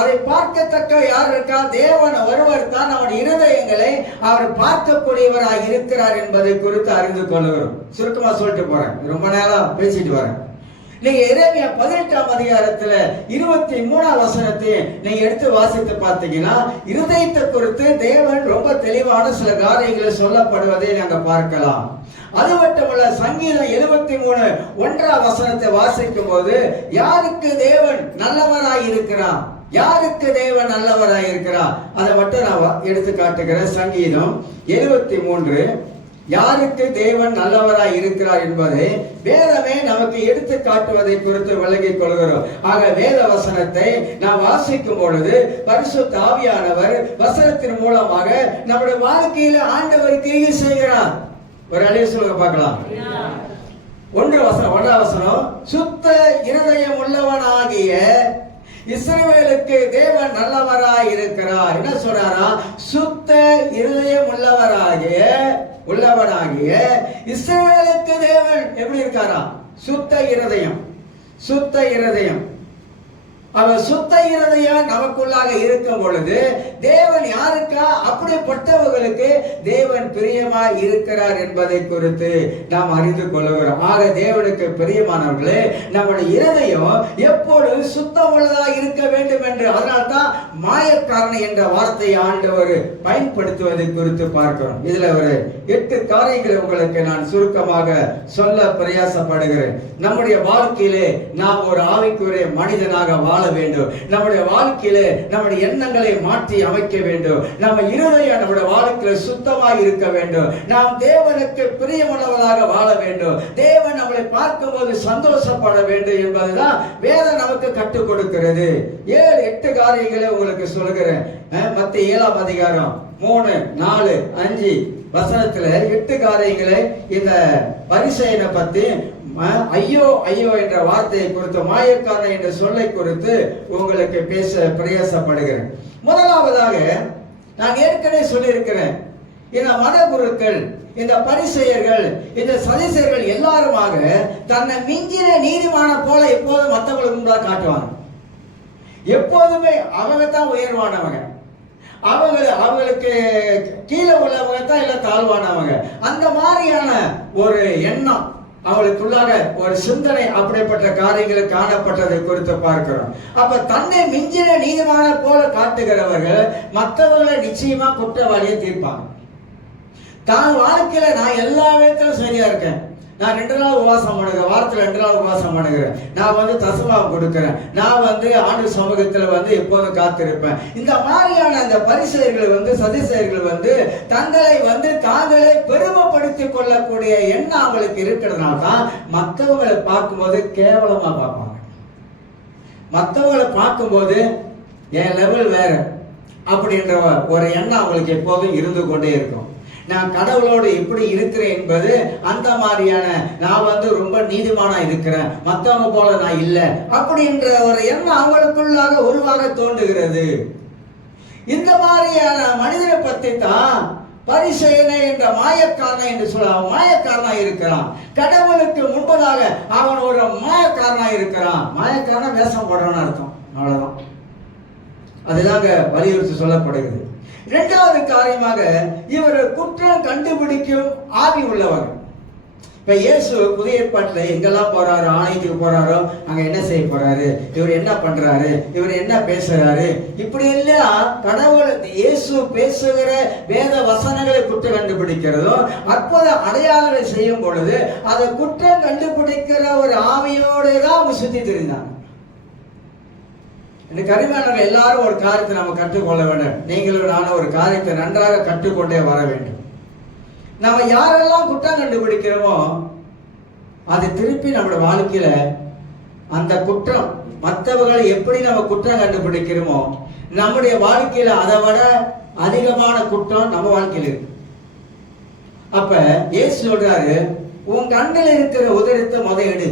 அதை பார்க்கத்தக்க யார் இருக்கா? தேவன் ஒருவர் தான் நம்முடைய இருதயங்களை அவர் பார்க்கக்கூடியவராக இருக்கிறார் என்பதை குறித்து அறிந்து கொள்கிறோம். சுருக்கமா சொல்லிட்டு போறேன், ரொம்ப நேரம் பேசிட்டு வரேன். நீங்க எரேமியா 18ஆம் அதிகாரத்துல 23ஆம் வசனத்தை நீங்க எடுத்து வாசித்து பார்த்தீங்கன்னா இருதயத்தை குறித்து தேவன் ரொம்ப தெளிவான சில காரியங்களை சொல்லப்படுவதை நாங்க பார்க்கலாம். அது மட்டுமல்ல, சங்கீதம் 73:1ஆம் வசனத்தை வாசிக்கும் போது யாருக்கு தேவன் நல்லவராய் இருக்கிறார், யாருக்கு தேவன் நல்லவராய் இருக்கிறார் அதை மட்டும் நான் எடுத்து காட்டுகிறேன். சங்கீதம் 73 யாருக்கு தேவன் நல்லவராய் இருக்கிறார் என்பதை வேதமே நமக்கு எடுத்து காட்டுவதை குறித்து விளங்கிக் கொள்கிறோம். ஆக வேத வசனத்தை நாம் வாசிக்கும் பொழுது பரிசுத்த ஆவியானவர் வசனத்தின் மூலமாக நம்முடைய வாழ்க்கையில ஆண்டவர் கிரியை செய்கிறார். ஒரு அழைப்பு சொல்லுங்க பார்க்கலாம். ஒன்றாம் வசனம், சுத்த இருதயம் உள்ளவனாகிய இஸ்ரவேலுக்கு தேவன் நல்லவராய் இருக்கிறார். என்ன சொல்றாரா? சுத்த இருதயம் உள்ளவனாகிய இஸ்ரவேலுக்கு தேவன் எப்படி இருக்காரா? சுத்த இருதயம். அவர் சுத்த இருதயம் நமக்குள்ளாக இருக்கும் பொழுது தேவன் யாருக்கா அப்படிப்பட்டவர்களுக்கு தேவன் பிரியமாய் இருக்கிறார் என்பதை குறித்து நாம் அறிந்து கொள்ளுகிறோம். ஆக தேவனுக்கு பிரியமானவர்களே, நம்முடைய இருதயம் எப்பொழுது சுத்தம் உள்ளதா இருக்க வேண்டும் என்று, அதனால்தான் மாயக்காரன் என்ற வார்த்தையை ஆண்டவர் பயன்படுத்துவதை குறித்து பார்க்கிறோம். இதுல ஒரு 8 காரியங்களை உங்களுக்கு நான் சுருக்கமாக சொல்ல பிரயாசப்படுகிறேன். நம்முடைய வாழ்க்கையிலே நாம் ஒரு ஆவிக்குரிய மனிதனாக வாழ வேண்டும். நம்முடைய வாழ்க்கையிலே நம்முடைய எண்ணங்களை மாற்றி அமைக்க வேண்டும். நம்ம இருதயம் நம்முடைய வாழ்க்கையில சுத்தமாக இருக்க வேண்டும். நாம் தேவனுக்கு பிரியமானவர்களாக வாழ வேண்டும். தேவன் நம்மளை பார்க்கும் போது சந்தோஷப்பட வேண்டும் என்பதுதான் வேதம் நமக்கு கற்றுக் கொடுக்கிறது. 7-8 காரியங்களை உங்களுக்கு சொல்கிறேன். மத்திய 7ஆம் அதிகாரம் 3, 4, 5 வசனத்துல 8 காரியங்களை இந்த பரிசேயனை பத்தி, ஐயோ ஐயோ என்ற வார்த்தையை குறித்து, மாயக்காரன் என்ற சொல்லை குறித்து உங்களுக்கு பேச பிரயாசப்படுகிறேன். முதலாவதாக நான் ஏற்கனவே சொல்லியிருக்கிறேன், இந்த மதகுருக்கள், இந்த பரிசேயர்கள், இந்த சதிசேயர்கள் எல்லாருமாக தன்னை மிஞ்சின நீதிமான போல எப்போதும் மற்றவங்களுக்கு முன்பாக காட்டுவாங்க. எப்போதுமே அவங்க தான் உயர்வானவங்க, அவங்களுக்கு கீழே உள்ளவங்க தான் எல்லாம் தாழ்வானவங்க. அந்த மாதிரியான ஒரு எண்ணம் அவளுக்குள்ளாக, ஒரு சிந்தனை, அப்படிப்பட்ட காரியங்கள் காணப்பட்டதை குறித்து பார்க்கிறோம். அப்ப தன்னை மிஞ்சின நீதிமான போல காட்டுகிறவர்கள் மற்றவர்களை நிச்சயமா குற்றவாளியை தீர்ப்பாங்க. தான் வாழ்க்கையில நான் எல்லா விதத்திலும் சரியா இருக்கேன், நான் 2 நாள் உபவாசம் பண்ணுகிறேன், வாரத்தில் 2 நாள் உபவாசம் பண்ணுகிறேன், நான் தசமாவை கொடுக்கிறேன், நான் ஆண்டு சமூகத்தில் எப்போதும் காத்திருப்பேன். இந்த மாதிரியான அந்த பரிசேயர்கள் சதிசேயர்கள் தங்களை தாங்களே பெருமைப்படுத்திக் கொள்ளக்கூடிய எண்ணம் அவங்களுக்கு இருக்கிறதுனால தான் மற்றவங்களை பார்க்கும்போது கேவலமா பார்ப்பாங்க. மற்றவங்களை பார்க்கும்போது என் லெவல் வேற அப்படின்ற ஒரு எண்ணம் அவங்களுக்கு எப்போதும் இருந்து கொண்டே இருக்கும். நான் கடவுளோடு எப்படி இருக்கிறேன் என்பது அந்த மாதிரியான, நான் ரொம்ப நீதிமானா இருக்கிறேன், மற்றவங்க போல நான் இல்லை அப்படின்ற ஒரு எண்ணம் அவங்களுக்குள்ளாக உருவாக தோன்றுகிறது. இந்த மாதிரியான மனிதனை பற்றி தான் பரிசேயனை என்ற மாயக்காரனை என்று சொல்ல, மாயக்காரனா இருக்கிறான். கடவுளுக்கு முன்பதாக அவன் ஒரு மாயக்காரனா இருக்கிறான். மாயக்காரனா வேஷம் போடுறான்னு அர்த்தம், அவ்வளவுதான். அதுதாங்க வலியுறுத்தி சொல்லப்படுகிறது. 2வது காரியமாக, இவர் குற்றம் கண்டுபிடிக்கும் ஆவி உள்ளவங்க. இப்ப இயேசு புதிய ஏற்பாட்டில் எங்கெல்லாம் போறாரு, ஆலயத்துக்கு போறாரோ அங்க என்ன செய்ய போறாரு, இவர் என்ன பண்றாரு, இவர் என்ன பேசுறாரு, இப்படி எல்லாம் கடவுள் இயேசு பேசுகிற வேத வசனங்களை குற்றம் கண்டுபிடிக்கிறதும், அற்புத அடையாளங்களை செய்யும் பொழுது அதை குற்றம் கண்டுபிடிக்கிற ஒரு ஆவியோடு தான் அவங்க சுத்தி தெரிந்தாங்க. இந்த கரிமானவர்கள் எல்லாரும் ஒரு காரியத்தை நம்ம கற்றுக்கொள்ள வேண்டும். நீங்களும் நானும் ஒரு காரியத்தை நன்றாக கற்றுக்கொண்டே வர வேண்டும். நம்ம யாரெல்லாம் குற்றம் கண்டுபிடிக்கிறோமோ அது திருப்பி நம்முடைய வாழ்க்கையில அந்த குற்றம், மற்றவர்களை எப்படி நம்ம குற்றம் கண்டுபிடிக்கிறோமோ நம்முடைய வாழ்க்கையில அதை விட அதிகமான குற்றம் நம்ம வாழ்க்கையில் இருக்கு. அப்ப இயேசு சொல்றாரு, உன் கண்ணில் இருக்கிற உதிரத்தை எடு,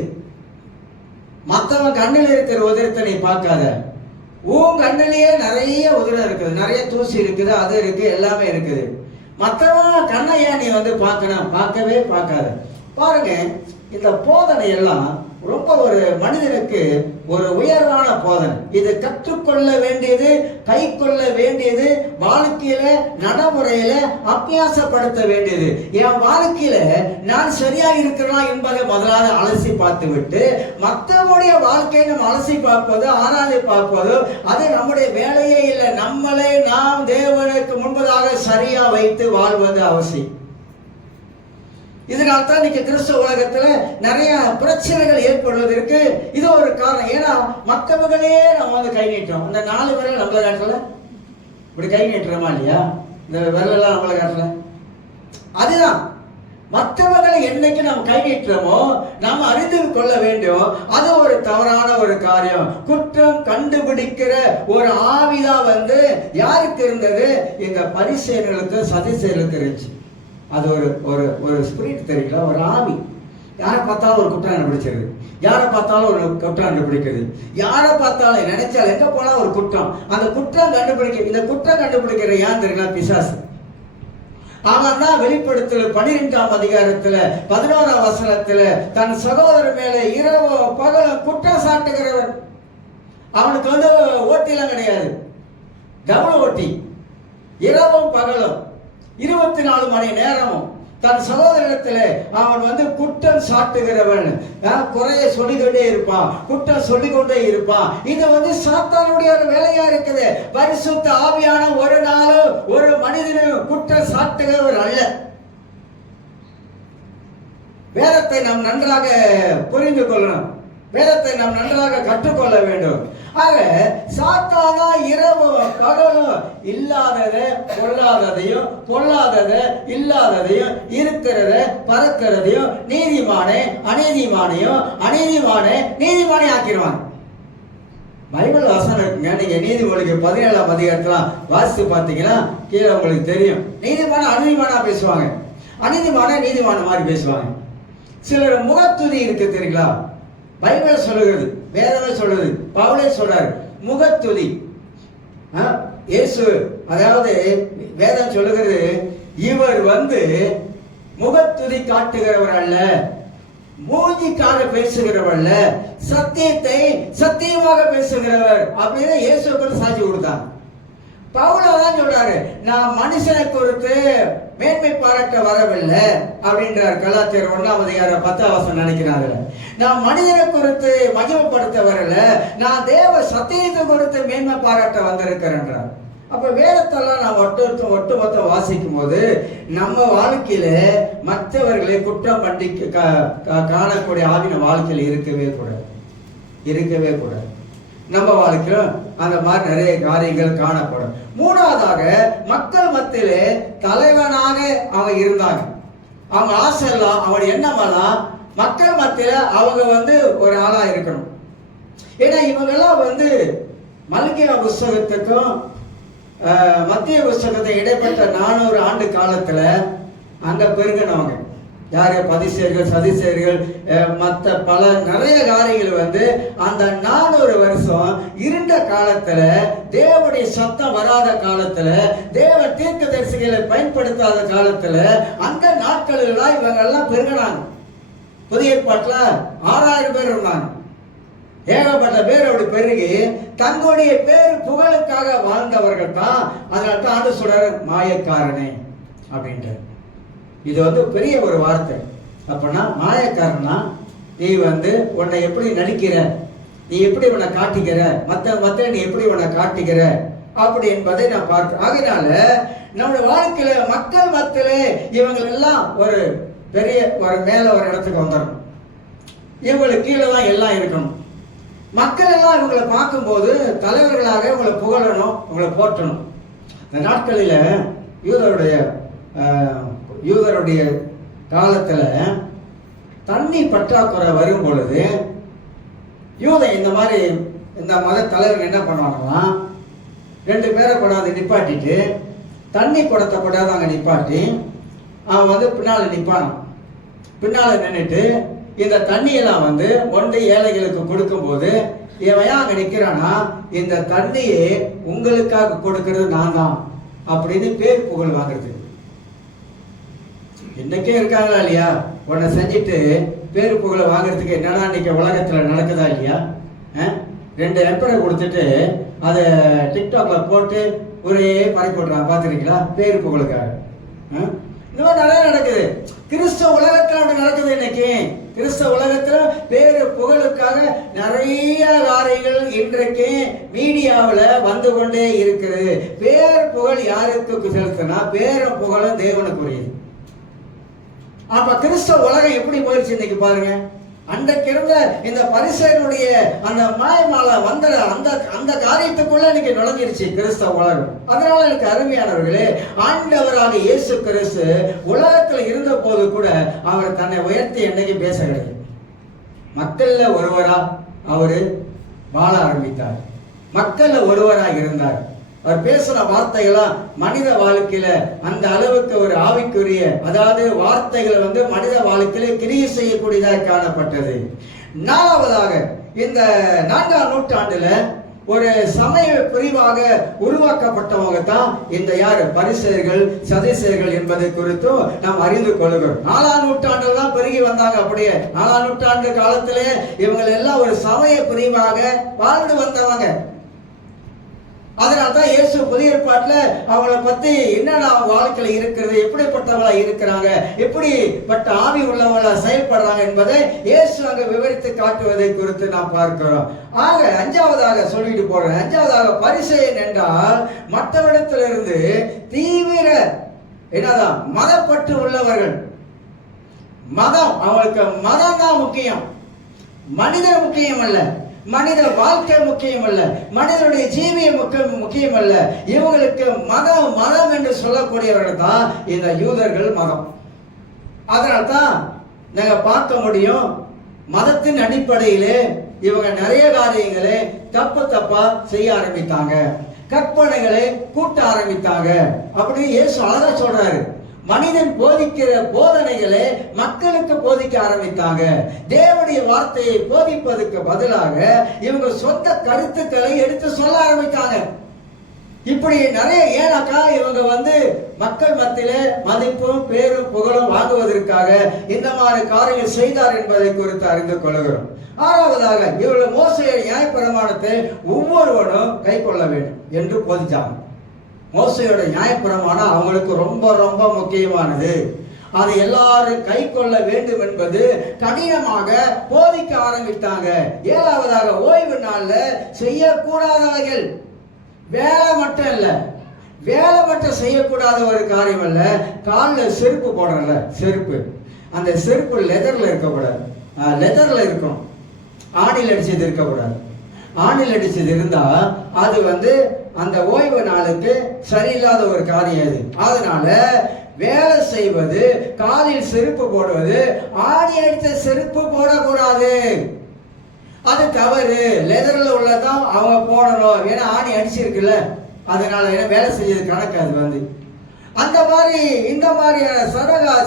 மற்றவன் கண்ணில் இருக்கிற உதிரத்தை நீ பார்க்காத. உன் கண்ணிலேயே நிறைய உதிரம் இருக்குது, நிறைய தூசி இருக்குது, அது இருக்கு, எல்லாமே இருக்குது. மற்றவங்க கண்ணையா நீ பார்க்கணும், பார்க்கவே பார்க்காத. பாருங்க, இந்த போதனை எல்லாம் ரொம்ப ஒரு மனிதனுக்கு ஒரு உயர்வான போதனை. இது கற்றுக்கொள்ள வேண்டியது, கை கொள்ள வேண்டியது, வாழ்க்கையில நடைமுறையில அபியாசப்படுத்த வேண்டியது. என் வாழ்க்கையில நான் சரியா இருக்கிறேன் என்பதை முதலாவது அலசி பார்த்து விட்டு மற்றவருடைய வாழ்க்கையை நம்ம அலசி பார்ப்பது, ஆராய்ந்து பார்ப்பது அது நம்முடைய வேலையே இல்லை. நம்மளை நாம் தேவனுக்கு முன்பதாக சரியா வைத்து வாழ்வது அவசியம். இதனால்தான் இன்னைக்கு கிறிஸ்தவ உலகத்துல நிறைய பிரச்சனைகள் ஏற்படுவதற்கு இது ஒரு காரணம். ஏன்னா மற்றவர்களே நம்ம கை நீட்டுறோம். இந்த 4 விரல் நம்மள காட்டல, இப்படி கை நீட்டுறோமா இல்லையா? இந்த விரல் எல்லாம் நம்மள காட்டல. அதுதான் மற்றவர்களை என்னைக்கு நாம் கை நீட்டுறோமோ நாம் அறிந்து கொள்ள வேண்டும், அது ஒரு தவறான ஒரு காரியம். குற்றம் கண்டுபிடிக்கிற ஒரு ஆவிதான் வந்து யாருக்கு இருந்தது? இந்த பரிசேயர்களுக்கு சதுசேயர்களுக்கு இருந்துச்சு. அது ஒரு ஒரு ஒரு ஸ்பிரிட் தெரியுங்களா, ஒரு ஆவி. யாரை பார்த்தாலும் ஒரு குற்றம் கண்டுபிடிச்சிருது, யாரை பார்த்தாலும் ஒரு குற்றம் கண்டுபிடிக்கிறது, யாரை பார்த்தாலும் நினைச்சால் எங்க போனா ஒரு குற்றம். அந்த குற்றம் கண்டுபிடிக்க, இந்த குற்றம் கண்டுபிடிக்கிற யார் தெரியுங்களா? பிசாசு. அவன் தான் வெளிப்படுத்தல் 12ஆம் அதிகாரத்துல 11ஆம் வசனத்துல தன் சகோதரர் மேல இரவு பகல குற்றம் சாட்டுகிறவன். அவனுக்கு வந்து ஓட்டிலாம் கிடையாது, டபுள் ஓட்டி. இரவும் பகலும் 24 மணி நேரமும் தன் சகோதரத்துல அவன் வந்து குற்றம் சாட்டுகிறவன். குறைய சொல்லிக்கொண்டே இருப்பான், குற்றம் சொல்லிக்கொண்டே இருப்பான். இது வந்து சாத்தானுடைய ஒரு வேலையா இருக்குது. பரிசுத்த ஆவியான ஒரு நாளும் ஒரு மனிதனும் குற்றம் சாட்டுகிறவர் அல்ல. வேதத்தை நாம் நன்றாக புரிந்து கொள்ளணும், வேதத்தை நாம் நன்றாக கற்றுக்கொள்ள வேண்டும். ஆக சாத்தானா இரவு பகலும் இல்லாததை பொல்லாததையும், பொல்லாததை இல்லாததையும், இருக்கிறத பறக்கிறதையும், நீதிமானே அநீதிமானையும், அநீதிமானே நீதிமானே ஆக்கிடுவான். பைபிள் வசனம் இருக்குங்க. நீங்க நீதிமொழிக்கு 17ஆம் அதிகாரத்துல வாசித்து பார்த்தீங்கன்னா கீழே உங்களுக்கு தெரியும். நீதிமான அநீதிமானா பேசுவாங்க, அநீதிமான நீதிமான மாதிரி பேசுவாங்க. சிலர் முகத்துதி இருக்கு தெரியுங்களா? பைபிள் சொல்லுகிறது, வேதமே சொல்லுது, பவுலே சொல்றாரு முகத்துதி. இயேசு, அதாவது வேதம் சொல்லுகிறது, இவர் வந்து முகத்துதி காட்டுகிறவர் அல்ல, மூஞ்சிக்காக பேசுகிறவர் அல்ல, சத்தியத்தை சத்தியமாக பேசுகிறவர் அப்படின்னு இயேசுக்கு சாட்சி கொடுத்தாங்க. பவுலதான் சொல்றாரு, நான் மனுஷனை குறித்து மேன்மை பாராட்ட வரவில்லை அப்படின்றார். கலாத்தியர் 1ஆம் அதிகாரம் 10ஆம் வசனம் நினைக்கிறாங்க. நான் மனிதனை குறித்து மகிமைப்படுத்த வரல, நான் தேவ சத்தியத்தை குறித்து மேன்மை பாராட்ட வந்திருக்கிறேன்றார். அப்ப வேதத்தெல்லாம் நான் ஒட்டுமொத்த வாசிக்கும் போது நம்ம வாழ்க்கையில மற்றவர்களை குற்றம் பண்ணி காணக்கூடிய ஆவின வாழ்க்கையில் இருக்கவே கூடாது, இருக்கவே கூடாது. நம்ம வாழ்க்கையில அந்த மாதிரி நிறைய காரியங்கள் காணப்படும். மூணாவதாக, மக்கள் மத்தியிலே தலைவனாக அவங்க இருந்தாங்க. அவங்க ஆசை எல்லாம், அவங்க எண்ணமெல்லாம் மக்கள் மத்தியில அவங்க வந்து ஒரு ஆளா இருக்கணும். ஏன்னா இவங்கெல்லாம் வந்து மல்கியா புஸ்தகத்துக்கும் மத்திய புஸ்தகத்தை இடைப்பட்ட 400 ஆண்டு காலத்துல அங்க பெருகினவங்க யாரு? பதிசேர்கள், சதிசேர்கள், மற்ற பல நிறைய காரியங்கள் வந்து அந்த 400 வருஷம் இருண்ட காலத்துல, தேவனுடைய சத்தம் வராத காலத்துல, தேவ தீர்க்கதரிசிகளை பயன்படுத்தாத காலத்துல, அந்த நாட்களில் தான் இவங்க எல்லாம் பெருகினாங்க. புதிய ஏற்பாட்டுல 6000 பேர் இருந்தாங்க. ஏகப்பட்ட பேர் அப்படி பெருகி தங்களுடைய பேர் புகழுக்காக வாழ்ந்தவர்கள் தான். அதனால தான் ஆண்டு சொல்றாரு மாயக்காரனே அப்படின்ட்டு. இது வந்து பெரிய ஒரு வார்த்தை. அப்படின்னா மாயக்காரனா, நீ வந்து உன்னை எப்படி நடிக்கிற, நீ எப்படி உன்னை காட்டிக்கிற, மற்ற நீ எப்படி உன்னை காட்டிக்கிற அப்படி என்பதை நான் பார்க்கிறேன். ஆகையினால நம்முடைய வாழ்க்கையில மக்கள் மத்தியில இவங்க எல்லாம் ஒரு பெரிய ஒரு மேல ஒரு இடத்துக்கு வந்துடணும். இவங்களுக்கு கீழே தான் எல்லாம் இருக்கணும். மக்கள் எல்லாம் இவங்களை பார்க்கும்போது தலைவர்களாக இவங்களை புகழணும், இவங்களை போற்றணும். இந்த நாட்களில் யூதருடைய காலத்துல தண்ணி பற்றாக்குறை வரும் பொழுது இந்த மாதிரி இந்த மத தலைவர்கள் என்ன பண்ணுவாங்கன்னா, 2 பேரை கொண்டாந்து நிப்பாட்டிட்டு தண்ணி குடத்தை கொண்டாந்து அங்கே நிப்பாட்டி அவன் வந்து பின்னால் நிற்பானான். பின்னால் நின்றுட்டு இந்த தண்ணியெல்லாம் வந்து கொண்டு ஏழைகளுக்கு கொடுக்கும் போது இவன் அங்கே நிற்கிறானா, இந்த தண்ணியை உங்களுக்காக கொடுக்கறது நான் தான் அப்படின்னு பேர் புகழ் வாங்குறது. இன்னைக்கே இருக்காங்களா இல்லையா? உன்னை செஞ்சுட்டு பேரு புகழை வாங்குறதுக்கு என்னன்னா இன்னைக்கு உலகத்துல நடக்குதா இல்லையா? 2 எம்பரை கொடுத்துட்டு அதை டிக்டாக்ல போட்டு ஒரே பறி போடுறான், பார்த்துருக்கீங்களா? பேரு புகழுக்காக. இந்த மாதிரி நிறைய நடக்குது. கிறிஸ்தவ உலகத்துல அப்படி நடக்குது. இன்னைக்கு கிறிஸ்தவ உலகத்துல பேரு புகழுக்காக நிறைய காரியங்கள் இன்றைக்கு மீடியாவில் வந்து கொண்டே இருக்குது. பேர் புகழ் யாருக்கு செலுத்தினா பேரும் புகழும் தேவனுக்குரியது. அப்ப கிறிஸ்தவ உலகம் எப்படி போயிடுச்சு இன்னைக்கு பாருங்க. அன்றைக்கு இருந்த இந்த பரிசேயனுடைய அந்த மாயமால வந்த அந்த காரியத்துக்குள்ள இன்னைக்கு நுழைஞ்சிருச்சு கிறிஸ்தவ உலகம். அதனால எனக்கு அருமையானவர்களே, ஆண்டவராக இயேசு கிறிஸ்து உலகத்துல இருந்த போது கூட அவர் தன்னை உயர்த்தி என்னைக்கு பேச கிடையாது. மக்கள்ல ஒருவரா அவரு வாழ ஆரம்பித்தார். மக்கள்ல ஒருவராக இருந்தார். அவர் பேசுற வார்த்தைகளாம் மனித வாழ்க்கையில அந்த அளவுக்கு ஒரு ஆவிக்குரிய, அதாவது வார்த்தைகள் மனித வாழ்க்கையில கிரியை செய்யக்கூடியதாக காணப்பட்டது. நாலாவதாக இந்த 4ஆம் நூற்றாண்டுல ஒரு சமய பிரிவாக உருவாக்கப்பட்டவங்க தான் இந்த யாரு பரிசேயர்கள், சதுசேயர்கள் என்பதை குறித்தும் நாம் அறிந்து கொள்கிறோம். 4ஆம் நூற்றாண்டுல தான் பெருகி வந்தாங்க. அப்படியே 4ஆம் நூற்றாண்டு காலத்திலே இவங்க எல்லாம் ஒரு சமய பிரிவாக வாழ்ந்து வந்தவங்க. அதனால்தான் இயேசு புதிய ஏற்பாட்டுல அவங்களை பத்தி என்னென்ன வாழ்க்கையில இருக்கிறது, எப்படிப்பட்டவங்களா இருக்கிறாங்க, எப்படிப்பட்ட ஆவி உள்ளவங்களா செயல்படுறாங்க என்பதை இயேசு அங்க விவரித்து காட்டுவதை குறித்து நாம் பார்க்கிறோம். ஆக 5வதாக சொல்லிட்டு போறேன். 5வதாக பரிசேயன் என்றால் மற்றவரிடத்திலிருந்து தீவிர என்னதான் மதப்பற்று உள்ளவர்கள். மதம், அவங்களுக்கு மதம் தான் முக்கியம், மனிதர் முக்கியம் அல்ல, மனித வாழ்க்கை முக்கியம் அல்ல, மனிதனுடைய ஜீவியம் முக்கியம் அல்ல. இவங்களுக்கு மதம் என்று சொல்லக்கூடியவர்கள் தான் இந்த யூதர்கள் மதம். அதனால்தான் நாங்க பார்க்க முடியும், மதத்தின் அடிப்படையிலே இவங்க நிறைய காரியங்களை தப்பா செய்ய ஆரம்பித்தாங்க, கற்பனைகளை கூட்ட ஆரம்பித்தாங்க. அப்படி இயேசு அழகா சொல்றாரு. மனிதன் போதிக்கிற போதனைகளை மக்களுக்கு போதிக்க ஆரம்பித்தாங்க. தேவனுடைய வார்த்தையை போதிப்பதற்கு பதிலாக இவங்க சொந்த கருத்துக்களை எடுத்து சொல்ல ஆரம்பித்தாங்க. இப்படி நிறைய, ஏனாக்கா இவங்க மக்கள் மத்தியில மதிப்பும் பேரும் புகழும் வாங்குவதற்காக இந்த மாதிரி காரியங்கள் செய்தார் என்பதை குறித்து அறிந்து கொள்கிறோம். 6வதாக இவர்கள் மோசேயின் நியாயப்பிரமாணத்தை ஒவ்வொருவனும் கை கொள்ள வேண்டும் என்று போதித்தாங்க. மோசையோட நியாயப்பிரமாணம் அவங்களுக்கு ரொம்ப ரொம்ப முக்கியமானது. அதை எல்லாரும் கை கொள்ள வேண்டும் என்பது கடினமாக போதிக்க ஆரம்பித்தாங்க. 7வதாக ஓய்வு நாள்ல செய்யக்கூடாதவைகள், வேலை மட்டும் இல்ல, வேலை மட்டும் செய்யக்கூடாத ஒரு காரியம் அல்ல. காலில் செருப்பு போடுறல, செருப்பு, அந்த செருப்பு லெதர்ல இருக்கக்கூடாது, லெதர்ல இருக்கும், ஆணில் அடிச்சது இருக்கக்கூடாது. ஆணில் அடிச்சது இருந்தா அது அந்த ஓய்வு நாளுக்கு சரியில்லாத ஒரு காரியம் அது. அதனால வேலை செய்வது, காலில் செருப்பு போடுவது, ஆணி அடித்த செருப்பு போடக்கூடாது, அது தவறு. லெதர்ல உள்ளதான் அவங்க போடணும், ஏன்னா ஆணி அடிச்சிருக்குல்ல, அதனால வேலை செய்யறது கணக்கு. அது அந்த மாதிரி இந்த மாதிரியான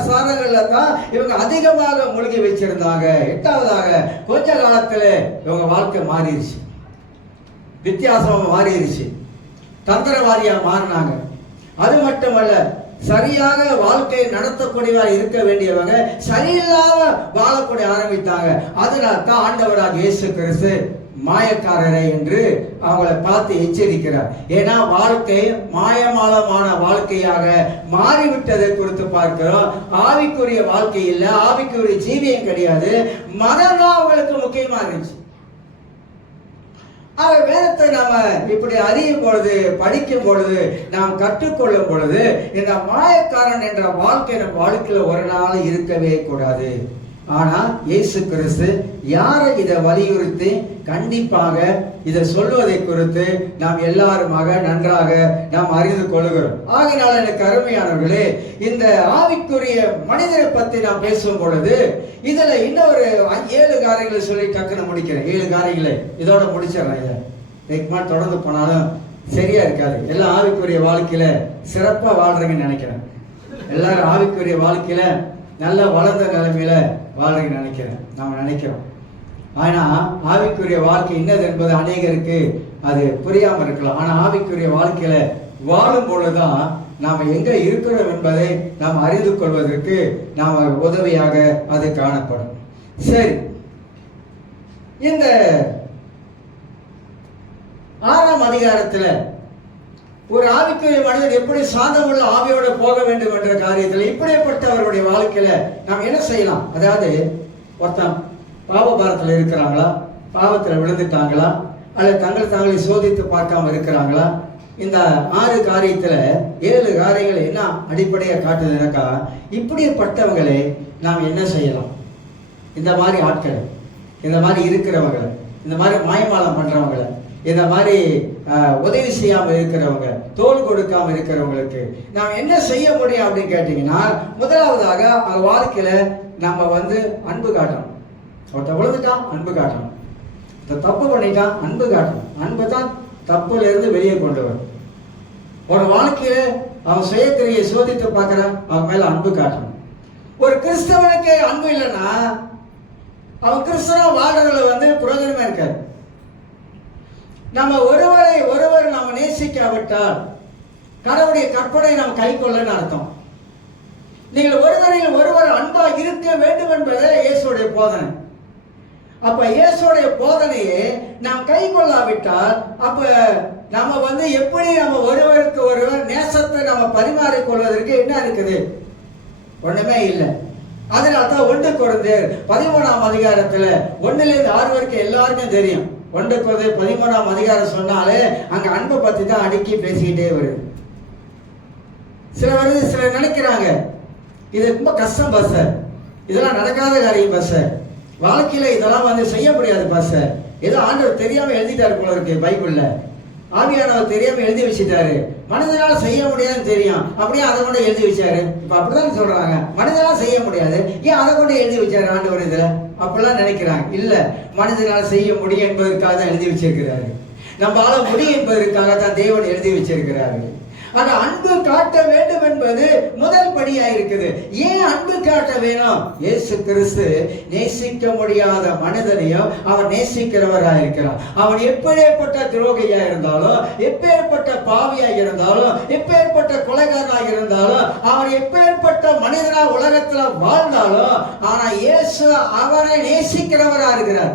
சரகள்ல தான் இவங்க அதிகமாக மூழ்கி வச்சிருந்தாங்க. 8வதாக கொஞ்ச காலத்துல இவங்க வாழ்க்கை மாறிடுச்சு, வித்தியாசமா மாறிடுச்சு, தந்திரவாதியா மாறினாங்க. அது மட்டுமல்ல, சரியாக வாழ்க்கையை நடத்தக்கூடியவா இருக்க வேண்டியவங்க சரியில்லாம வாழக்கூடிய ஆரம்பித்தாங்க. அதனால தான் ஆண்டவராக இயேசு கிறிஸ்து மாயக்காரரை என்று அவங்களை பார்த்து எச்சரிக்கிறார். ஏன்னா வாழ்க்கை மாயமாலமான வாழ்க்கையாக மாறிவிட்டதை குறித்து பார்க்கிறோம். ஆவிக்குரிய வாழ்க்கை இல்லை, ஆவிக்குரிய ஜீவியம் கிடையாது, மதம் தான் அவங்களுக்கு முக்கியமா இருந்துச்சு. வேதத்தை நாம இப்படி அறியும் பொழுது, படிக்கும் பொழுது, நாம் கற்றுக்கொள்ளும் பொழுது இந்த மாயக்காரன் என்ற வாழ்க்கை நம் வாழ்க்கையில ஒரு நாள் இருக்கவே கூடாது. ஆனா இயேசு கிறிஸ்து யாரை இதை வலியுறுத்தி கண்டிப்பாக இதை சொல்வதை குறித்து நாம் எல்லாருமாக நன்றாக நாம் அறிந்து கொள்கிறோம். ஆகினால் எனக்கு அருமையானவர்களே, இந்த ஆவிக்குரிய மனிதரை பத்தி நாம் பேசும் பொழுது இதுல இன்னொரு 7 காரியங்களை சொல்லி டக்குன்னு முடிக்கிறேன். 7 காரியங்களை இதோட முடிச்சிடறேன். இதை தொடர்ந்து போனாலும் சரியா இருக்காது. எல்லாம் ஆவிக்குரிய வாழ்க்கையில சிறப்பா வாழ்றீங்கன்னு நினைக்கிறேன். எல்லாரும் ஆவிக்குரிய வாழ்க்கையில நல்ல வளர்ந்த நிலைமையில வாழ்றீங்கன்னு நினைக்கிறேன், நாம நினைக்கிறோம். ஆனா ஆவிக்குரிய வாழ்க்கை என்னது என்பது அநேகருக்கு அது புரியாம இருக்கலாம். ஆனா ஆவிக்குரிய வாழ்க்கையில வாழும் பொழுதுதான் நாம எங்க இருக்கிறோம் என்பதை நாம் அறிந்து கொள்வதற்கு நாம உதவியாக அது காணப்படும். சரி, இந்த 6ஆம் அதிகாரத்துல ஒரு ஆவிக்குரிய மனிதன் எப்படி சாந்தமுள்ள ஆவியோட போக வேண்டும் என்ற காரியத்தில் இப்படிப்பட்டவருடைய வாழ்க்கையில நாம் என்ன செய்யலாம்? அதாவது ஒருத்தன் பாவபாரத்தில் இருக்கிறாங்களா, பாவத்தில் விழுந்துட்டாங்களா, அல்லது தாங்களை சோதித்து பார்க்காம இருக்கிறாங்களா? இந்த 6 காரியத்துல 7 காரியங்களை என்ன அடிப்படையாக காட்டுதுனாக்கா, இப்படிப்பட்டவங்களை நாம் என்ன செய்யலாம்? இந்த மாதிரி ஆட்களை, இந்த மாதிரி இருக்கிறவங்களை, இந்த மாதிரி மாயமாலம் பண்றவங்களை, இந்த மாதிரி உதவி செய்யாமல் இருக்கிறவங்க, தோல் கொடுக்காம இருக்கிறவங்களுக்கு நாம் என்ன செய்ய முடியும் அப்படின்னு கேட்டீங்கன்னா, முதலாவதாக அவங்க வாழ்க்கையில நம்ம அன்பு காட்டணும். ஒருத்த விழுந்துட்டான், அன்பு காட்டணும். தப்பு பண்ணிட்டான், அன்பு காட்டணும். அன்பு தான் தப்புல இருந்து வெளியே கொண்டு வரும். ஒரு வாழ்க்கையில அவன் சுயக்கிரியை சோதித்து பார்க்கிறான், அவன் மேல அன்பு காட்டணும். ஒரு கிறிஸ்தவனுக்கு அன்பு இல்லைன்னா அவன் கிறிஸ்தவ வாழ்றதுல பிரயோஜனமா இருக்காது. நம்ம ஒருவரை ஒருவர் நம்ம நேசிக்காவிட்டால் கடவுளுடைய கற்பனை நாம் கை கொள்ளன்னு அர்த்தம். நீங்கள் ஒருவரில் ஒருவர் அன்பா இருக்க வேண்டும் என்பதே இயேசுடைய போதனை. அப்ப இயேசுடைய போதனையை நாம் கை கொள்ளாவிட்டால் அப்ப நம்ம எப்படி நம்ம ஒருவருக்கு ஒருவர் நேசத்தை நம்ம பரிமாறிக் கொள்வதற்கு என்ன இருக்குது? ஒண்ணுமே இல்லை. அதனால்தான் 1 கொரிந்தியர் 13ஆம் அதிகாரத்துல 1-6 வரைக்கும் எல்லாருக்கும் தெரியும். 1 கொரிந்தியர் 13ஆம் அதிகாரம் சொன்னாலே அங்க அன்பை பத்தி தான் அடுக்கி பேசிக்கிட்டே வருது. சிலர் நினைக்கிறாங்க இது ரொம்ப கஷ்டம் பஸ், இதெல்லாம் நடக்காத காரியம் பஸ், வாழ்க்கையில இதெல்லாம் செய்ய முடியாது பஸ், ஏதோ ஆண்டவர் தெரியாம எழுதிட்டாரு போல இருக்கு, பைபிள்ல ஆவியானவர் தெரியாம எழுதி வச்சுட்டாரு, மனிதனால் செய்ய முடியாதுன்னு தெரியும், அப்படியே அதை கொண்டு எழுதி வச்சாரு. இப்ப அப்படிதான் சொல்றாங்க, மனிதனால் செய்ய முடியாது, ஏன் அதை கொண்டு எழுதி வச்சாரு ஆண்டவர் இதுல, அப்படிலாம் நினைக்கிறாங்க. இல்ல, மனிதனால் செய்ய முடியும் என்பதற்காக தான் எழுதி வச்சிருக்கிறாரு. நம்மளால முடியும் என்பதற்காக தான் தேவன் எழுதி வச்சிருக்கிறாரு. ஆனா அன்பு காட்ட வேண்டும் என்பது முதல் படியா இருக்குது. ஏன் அன்பு காட்ட வேணும்? இயேசு கிறிஸ்து நேசிக்க முடியாத மனிதனையும் அவர் நேசிக்கிறவராக இருக்கிறார். அவன் எப்பேற்பட்ட துரோகியா இருந்தாலும், எப்பேற்பட்ட பாவியா இருந்தாலும், எப்பேற்பட்ட கொலைகாரனாக இருந்தாலும், அவன் எப்பேற்பட்ட மனிதனா உலகத்துல வாழ்ந்தாலும், ஆனா இயேசு அவனை நேசிக்கிறவரா இருக்கிறார்.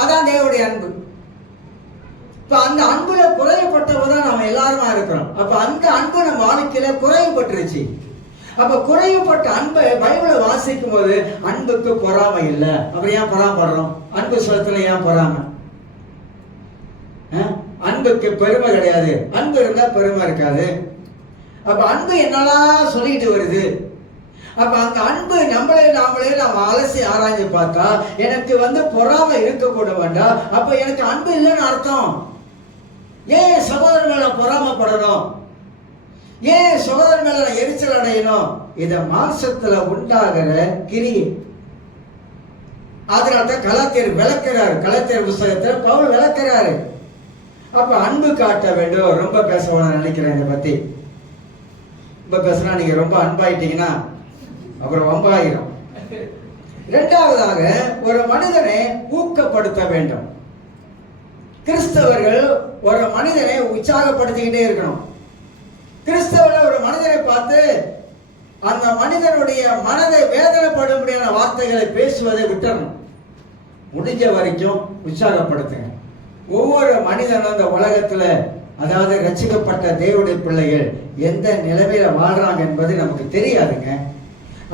அதான் தேவனுடைய அன்பு. இப்ப அந்த அன்புல குறையப்பட்டவதான் நம்ம எல்லாருமா இருக்கிறோம். அப்ப அந்த அன்பு நம்ம வாழ்க்கையில குறையப்பட்டுருச்சு. அப்ப குறையப்பட்ட அன்பை பைபிளை வாசிக்கும் போது அன்புக்கு பொறாமை இல்லை. அப்படி ஏன் பொறாமப்படுறோம்? அன்பு சொல்லத்துல ஏன் பொறாமை? அன்புக்கு பெருமை கிடையாது. அன்பு இருந்தா பெருமை இருக்காது. அப்ப அன்பு என்னெல்லாம் சொல்லிட்டு வருது. அப்ப அந்த அன்பு நாமளே நம்ம அலசி ஆராய்ஞ்சு பார்த்தா எனக்கு பொறாமை இருக்கக்கூட வேண்டாம். அப்ப எனக்கு அன்பு இல்லைன்னு அர்த்தம். ஏன் சகோதரன் மேல பொறாமப்படணும்? ஏன் சகோதரன் மேல எரிச்சல் அடையணும்? இத மாம்சத்துல உண்டாகிற கிரியை. அதனால்தான் கலாத்தியர் விளக்குறாரு. கலாத்தியர் புத்தகத்துல பவுல் விளக்குறாரு. அப்ப அன்பு காட்ட வேண்டும். ரொம்ப பேச நினைக்கிறேன் இதை பத்தி. ரொம்ப பேசுனா நீங்க ரொம்ப அன்பாயிட்டீங்கன்னா அப்புறம் வம்பாயிரும். இரண்டாவதாக ஒரு மனிதனை ஊக்கப்படுத்த வேண்டும். கிறிஸ்தவர்கள் ஒரு மனிதனை உற்சாகப்படுத்திக்கிட்டே இருக்கணும். கிறிஸ்தவர்கள் ஒரு மனிதனை பார்த்து அந்த மனிதனுடைய மனதை வேதனைப்படும்படியான வார்த்தைகளை பேசுவதை விட்டுறணும். முடிஞ்ச வரைக்கும் உற்சாகப்படுத்துங்க. ஒவ்வொரு மனிதனும் அந்த உலகத்துல, அதாவது ரட்சிக்கப்பட்ட தேவனுடைய பிள்ளைகள் எந்த நிலைமையில வாழ்றாங்க என்பது நமக்கு தெரியாதுங்க.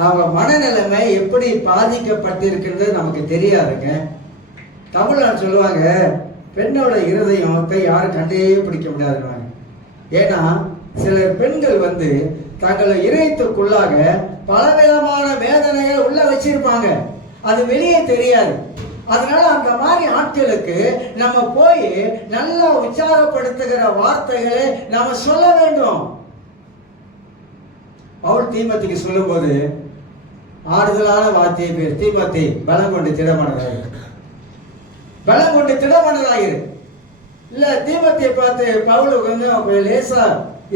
அவங்க மனநிலைமை எப்படி பாதிக்கப்பட்டிருக்கிறது நமக்கு தெரியாதுங்க. தமிழ்ல சொல்லுவாங்க, பெண்ணோட இருதயத்தை யாரும் கண்டே பிடிக்க முடியாதுன்னு. ஏன்னா சில பெண்கள் தங்களை இதயத்துக்குள்ளாக பலவிதமான வேதனைகளை உள்ள வச்சிருப்பாங்க, அது வெளியே தெரியாது. அதனால அந்த மாதிரி ஆட்களுக்கு நம்ம போய் நல்லா உற்சாகப்படுத்துகிற வார்த்தைகளை நாம சொல்ல வேண்டும். பவுல் தீமோத்தேயுக்கு சொல்லும் போது ஆறுதலான வார்த்தையை பேர், தீமோத்தேயு பலம் கொண்டு திடமனதாயிரு, பலம் கொண்டு திடமனதாயிரு. இல்ல தீமோத்தேயை பார்த்து பவுல் கொஞ்சம் லேசா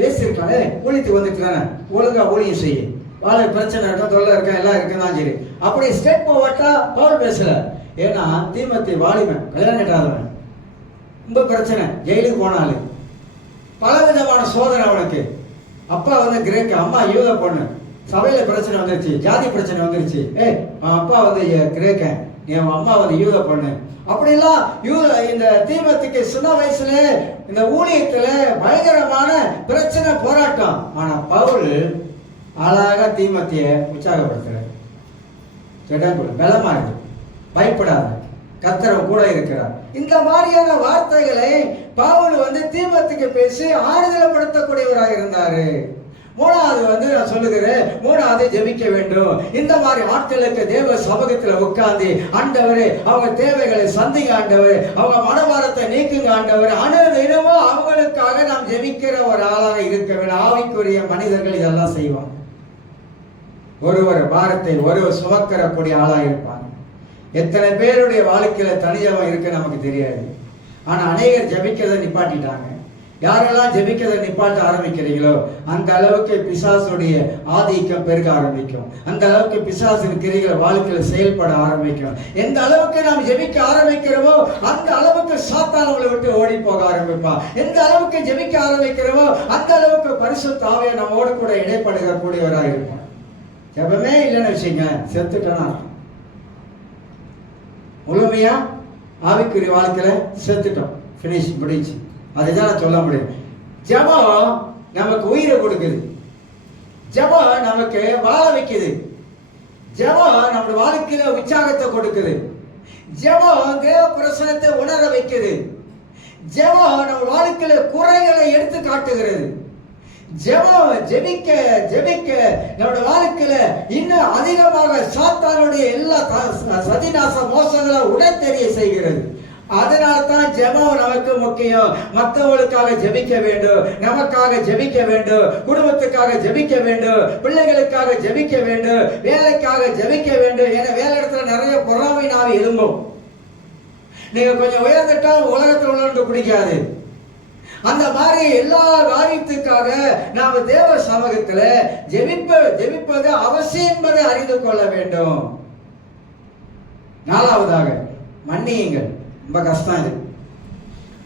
ஏசிருக்கானே, ஊழியத்துக்கு வந்துக்கிறானே, ஒழுங்கா ஊழியம் செய்ய, வாழ பிரச்சனை இருக்கும், தொல்லை இருக்கும், எல்லாம் இருக்குதான் சரி, அப்படி ஸ்டெப் போட்டா பவுல் பேசல. ஏன்னா தீமோத்தேயு வாலிபன், கல்யாணம் கட்டாதவன், ரொம்ப பிரச்சனை, ஜெயிலுக்கு போனாலும் பலவிதமான சோதனை அவனுக்கு. அப்பா கிரேக்க, அம்மா யூத பொண்ணு, சபையில பிரச்சனை வந்துருச்சு, ஜாதி பிரச்சனை வந்துருச்சு. அப்பா கிரேக்க, என் அம்மா யூத பொண்ணு. அப்படிலாம் இந்த தீமோத்தேயுக்கு சின்ன வயசுல இந்த ஊழியத்துல பயங்கரமான பிரச்சனை, போராட்டம். ஆனா பவுல் அழகா தீமோத்தேயை உற்சாகப்படுத்துறாரு. பலமா இருக்கு, பயப்படாத, கர்த்தர் கூட இருக்கிறார். இந்த மாதிரியான வார்த்தைகளை பவுல் தீமோத்தேயுக்கு பேசி ஆறுதலப்படுத்தக்கூடியவராக இருந்தாரு. மூணாவது நான் சொல்லுகிறேன், மூணாவது ஜெபிக்க வேண்டும். இந்த மாதிரி ஆட்களுக்கு தேவ சமூகத்துல உட்கார்ந்து, ஆண்டவரே அவங்க தேவைகளை சந்திங்க, ஆண்டவரே அவங்க மனபாரத்தை நீக்குங்க, ஆண்டவரே அனுதினமும் அவங்களுக்காக நாம் ஜெபிக்கிற ஒரு ஆளாக இருக்க வேண்டும். ஆவிக்குரிய மனிதர்கள் இதெல்லாம் செய்வாங்க. ஒருவர் பாரத்தை ஒருவர் சுமக்கிறக்கூடிய ஆளாக இருப்பாங்க. எத்தனை பேருடைய வாழ்க்கையில தனிஜம் இருக்கு நமக்கு தெரியாது. ஆனா அநேகர் ஜெபிக்கிறதை நிப்பாட்டிட்டாங்க. யாரெல்லாம் ஜெபிக்கிறதை நிப்பாட்ட ஆரம்பிக்கிறீங்களோ அந்த அளவுக்கு பிசாசுடைய ஆதிக்கம் பெருக ஆரம்பிக்கும். அந்த அளவுக்கு பிசாசின் கிரிகள் வாழ்க்கையில செயல்பட ஆரம்பிக்கும். எந்த அளவுக்கு நாம் ஜெபிக்க ஆரம்பிக்கிறோமோ அந்த அளவுக்கு சாத்தான் நம்மளை விட்டு ஓடி போக ஆரம்பிப்பான். எந்த அளவுக்கு ஜெபிக்க ஆரம்பிக்கிறோமோ அந்த அளவுக்கு பரிசுத்த ஆவியை நம்மோடு கூட இடைப்படுகிற கூடியவராக இருப்பான். ஜெபமே இல்லைன்னு வச்சுங்க, செத்துட்டனா முழுமையா ஆவிக்குரிய வாழ்க்கையில செத்துட்டோம், பினிஷ் முடிச்சு. அதுதான் சொல்ல முடியும். ஜெபம் நமக்கு உயிரை கொடுக்குது. ஜெபம் நமக்கு வாழ வைக்குது. ஜெபம் நம்ம வாழ்க்கையில உற்சாகத்தை கொடுக்குது. ஜெபம் தேவ பிரசன்னத்தை உணர வைக்குது. ஜெபம் நம்ம வாழ்க்கையில குறைகளை எடுத்து காட்டுகிறது. ஜெபம் ஜெபிக்க ஜெபிக்க நம்முடைய வாழ்க்கையில இன்னும் அதிகமாக சாத்தானுடைய எல்லா சதிநாச மோசங்களை உடத்தெரிய செய்கிறது. அதனால தான் ஜெபம் நமக்கு முக்கியம். மற்றவர்களுக்காக ஜெபிக்க வேண்டும், நமக்காக ஜெபிக்க வேண்டும், குடும்பத்துக்காக ஜெபிக்க வேண்டும், பிள்ளைகளுக்காக ஜெபிக்க வேண்டும், வேலைக்காக ஜெபிக்க வேண்டும். ஏன்னா வேலை இடத்துல நிறைய பொறாமை நாவி எழும்பும். நீங்க கொஞ்சம் உயர்ந்துட்டா உலகத்தில் உள்ளவனுக்கு பிடிக்காது. அந்த மாதிரி எல்லா காரியத்துக்காக நாம தேவ சமூகத்துல ஜெபிப்பது அவசியம் என்பதை அறிந்து கொள்ள வேண்டும். நாலாவதாக மன்னியுங்கள். ரொம்ப கஷ்டம் இது.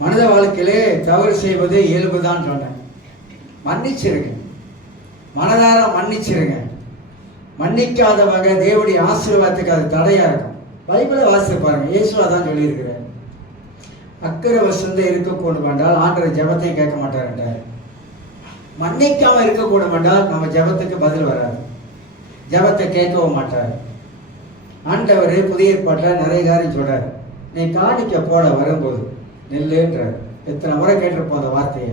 மனித வாழ்க்கையிலே தவறு செய்வது இயல்புதான் சொன்னேன். மன்னிச்சிருங்க, மனதார மன்னிச்சிருங்க. மன்னிக்காதவங்க தேவனுடைய ஆசீர்வாதத்துக்கு அது தடையா இருக்கும். பைபிளை வாசித்து பாருங்க, இயேசுவா தான் சொல்லியிருக்கிறார். அக்கறை வசந்த இருக்கக்கூடும் என்றால் ஆண்டவர் ஜெபத்தையும் கேட்க மாட்டார். மன்னிக்காம இருக்கக்கூடும் என்றால் நம்ம ஜெபத்துக்கு பதில் வராது, ஜெபத்தை கேட்கவும் மாட்டார். ஆண்டவர் புதிய ஏற்பாட்டில் நிறைய காரியம் சொல்றாரு. நீ காணிக்க போட வரும்போது நெல்லுன்றார். எத்தனை முறை கேட்டிருப்போம் அந்த வார்த்தையை,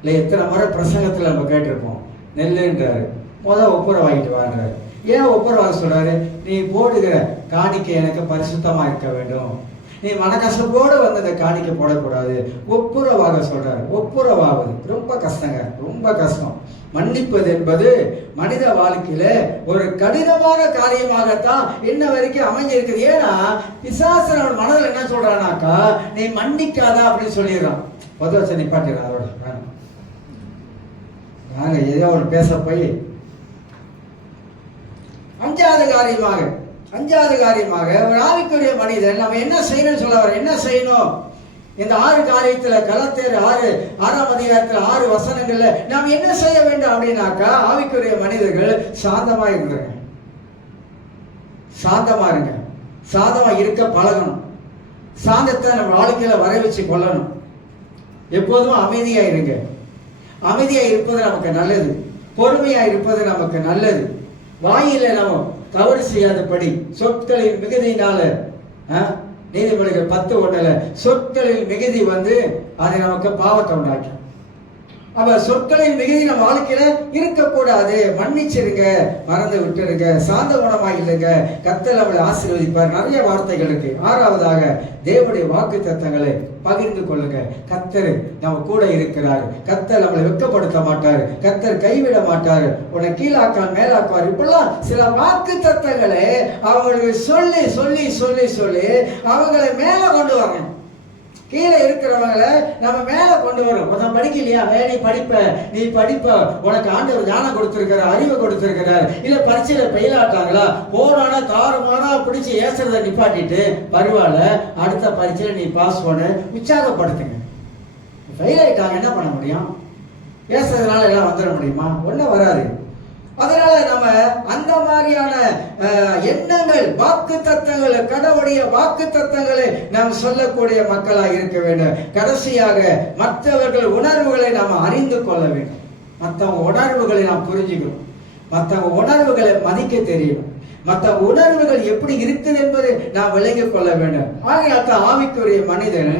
இல்லை எத்தனை முறை பிரசங்கத்தில் நம்ம கேட்டிருப்போம். நெல்லுன்றாரு. ஒப்புரம் வாங்கிட்டு வாங்குறாரு. ஏன் ஒப்புரம் வாங்க சொல்றாரு? நீ போடுகிற காணிக்கை எனக்கு பரிசுத்தமா இருக்க வேண்டும். நீ மனக்கசப்போடு வந்து அந்த காணிக்கை போடக்கூடாது. ஒப்புரவாக சொல்றாரு. ஒப்புரவாவது ரொம்ப கஷ்டங்க, ரொம்ப கஷ்டம். மன்னிப்பது என்பது மனித வாழ்க்கையில ஒரு கடினமான காரியமாகத்தான் இன்ன வரைக்கும் அமைஞ்சிருக்குது. ஏன்னா பிசாசு மனதில் என்ன சொல்றானாக்கா, நீ மன்னிக்காதா அப்படின்னு சொல்லிடுறான். பொதுவாக நிப்பாட்டிடுறான். அதோட நாங்க ஏதோ ஒரு பேச போய் அஞ்சாவது காரியமாக ஒரு ஆவிக்குரிய மனிதன் நம்ம என்ன செய்யணும்னு சொல்ல வர. என்ன செய்யணும்? இந்த 6 காரியத்துல கலத்தேர் 6ஆம் அதிகாரத்துல 6 வசனங்கள்ல நாம் என்ன செய்ய வேண்டும் அப்படின்னாக்கா, ஆவிக்குரிய மனிதர்கள் சாந்தமா இருங்க. சாந்தமா இருங்க. சாந்தமா இருக்க பழகணும். சாந்தத்தை நம்ம வாழ்க்கையில வர வச்சு கொள்ளணும். எப்போதும் அமைதியா இருங்க. அமைதியா இருப்பது நமக்கு நல்லது. பொறுமையா இருப்பது நமக்கு நல்லது. வாயில நம்ம தவறு செய்யாதபடி சொற்களின் மிகுதியினால, நீதிமொழிகள் 10:1 சொற்களின் மிகுதி அது நமக்கு பாவத்தை உண்டாக்கும். அப்ப சொற்களின் மிகுதி நம்ம வாழ்க்கையில இருக்கக்கூடாது. மன்னிச்சிருங்க, மறந்து விட்டுருங்க, சாந்த குணமா இல்லைங்க. கர்த்தர் நம்மளை ஆசீர்வதிப்பார். நிறைய வார்த்தைகள் இருக்கு. 6ஆவதாக தேவனுடைய வாக்கு தத்தங்களை பகிர்ந்து கொள்ளுங்க. கர்த்தர் நம்ம கூட இருக்கிறார். கர்த்தர் நம்மளை வெட்கப்படுத்த மாட்டார். கர்த்தர் கைவிட மாட்டார். உன்னை கீழாக்கால் மேலாக்குவார். இப்பெல்லாம் சில வாக்கு தத்தங்களை அவங்களுக்கு சொல்லி சொல்லி சொல்லி சொல்லி அவங்களை மேல கொண்டு வரணும். கீழே இருக்கிறவங்களை நம்ம மேல கொண்டு வரும். கொஞ்சம் படிக்கலையா, நீ படிப்ப உனக்கு ஆண்டவர் ஞானம் கொடுத்திருக்கிறார், அறிவு கொடுத்திருக்கிறார். இல்ல பரீட்சையில பெயிலாட்டாங்களா, போனானா தாறுமாறா பிடிச்சி ஏசுறத நிப்பாட்டிட்டு பரவாயில்ல, அடுத்த பரீட்சையில நீ பாஸ் பண்ணு, உற்சாகப்படுத்துங்க. ஃபெயில் ஆயிட்டாங்க, என்ன பண்ண முடியும்? ஏசுறதுனால எல்லாம் வந்துட முடியுமா? ஒன்றும் வராது. அதனால நம்ம அந்த மாதிரியான எண்ணங்கள், வாக்கு தத்தங்களை, கடவுளுடைய வாக்கு தத்தங்களை நாம் சொல்லக்கூடிய மக்களாக இருக்க வேண்டும். கடைசியாக மற்றவர்கள் உணர்வுகளை நாம் அறிந்து கொள்ள வேண்டும். மற்றவங்க உணர்வுகளை நாம் புரிஞ்சுக்கணும். மற்றவங்க உணர்வுகளை மதிக்க தெரியணும். மற்ற உணர்வுகள் எப்படி இருக்குது என்பதை நாம் விளங்கிக் கொள்ள வேண்டும். ஆகிய ஆவிக்குரிய மனிதன்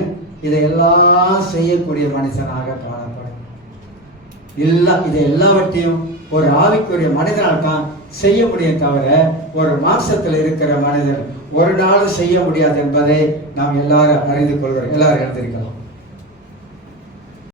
இதையெல்லாம் செய்யக்கூடிய மனுஷனாக காணப்படும். இதை எல்லாவற்றையும் ஒரு ஆவிக்குரிய மனிதனால் தான் செய்ய முடியும் தவிர ஒரு மாம்சத்தில் இருக்கிற மனிதன் ஒரு நாள் செய்ய முடியாது என்பதை நாம் எல்லாரும் அறிந்து கொள்கிறோம். எல்லாரும் எழுந்திருக்கலாம்.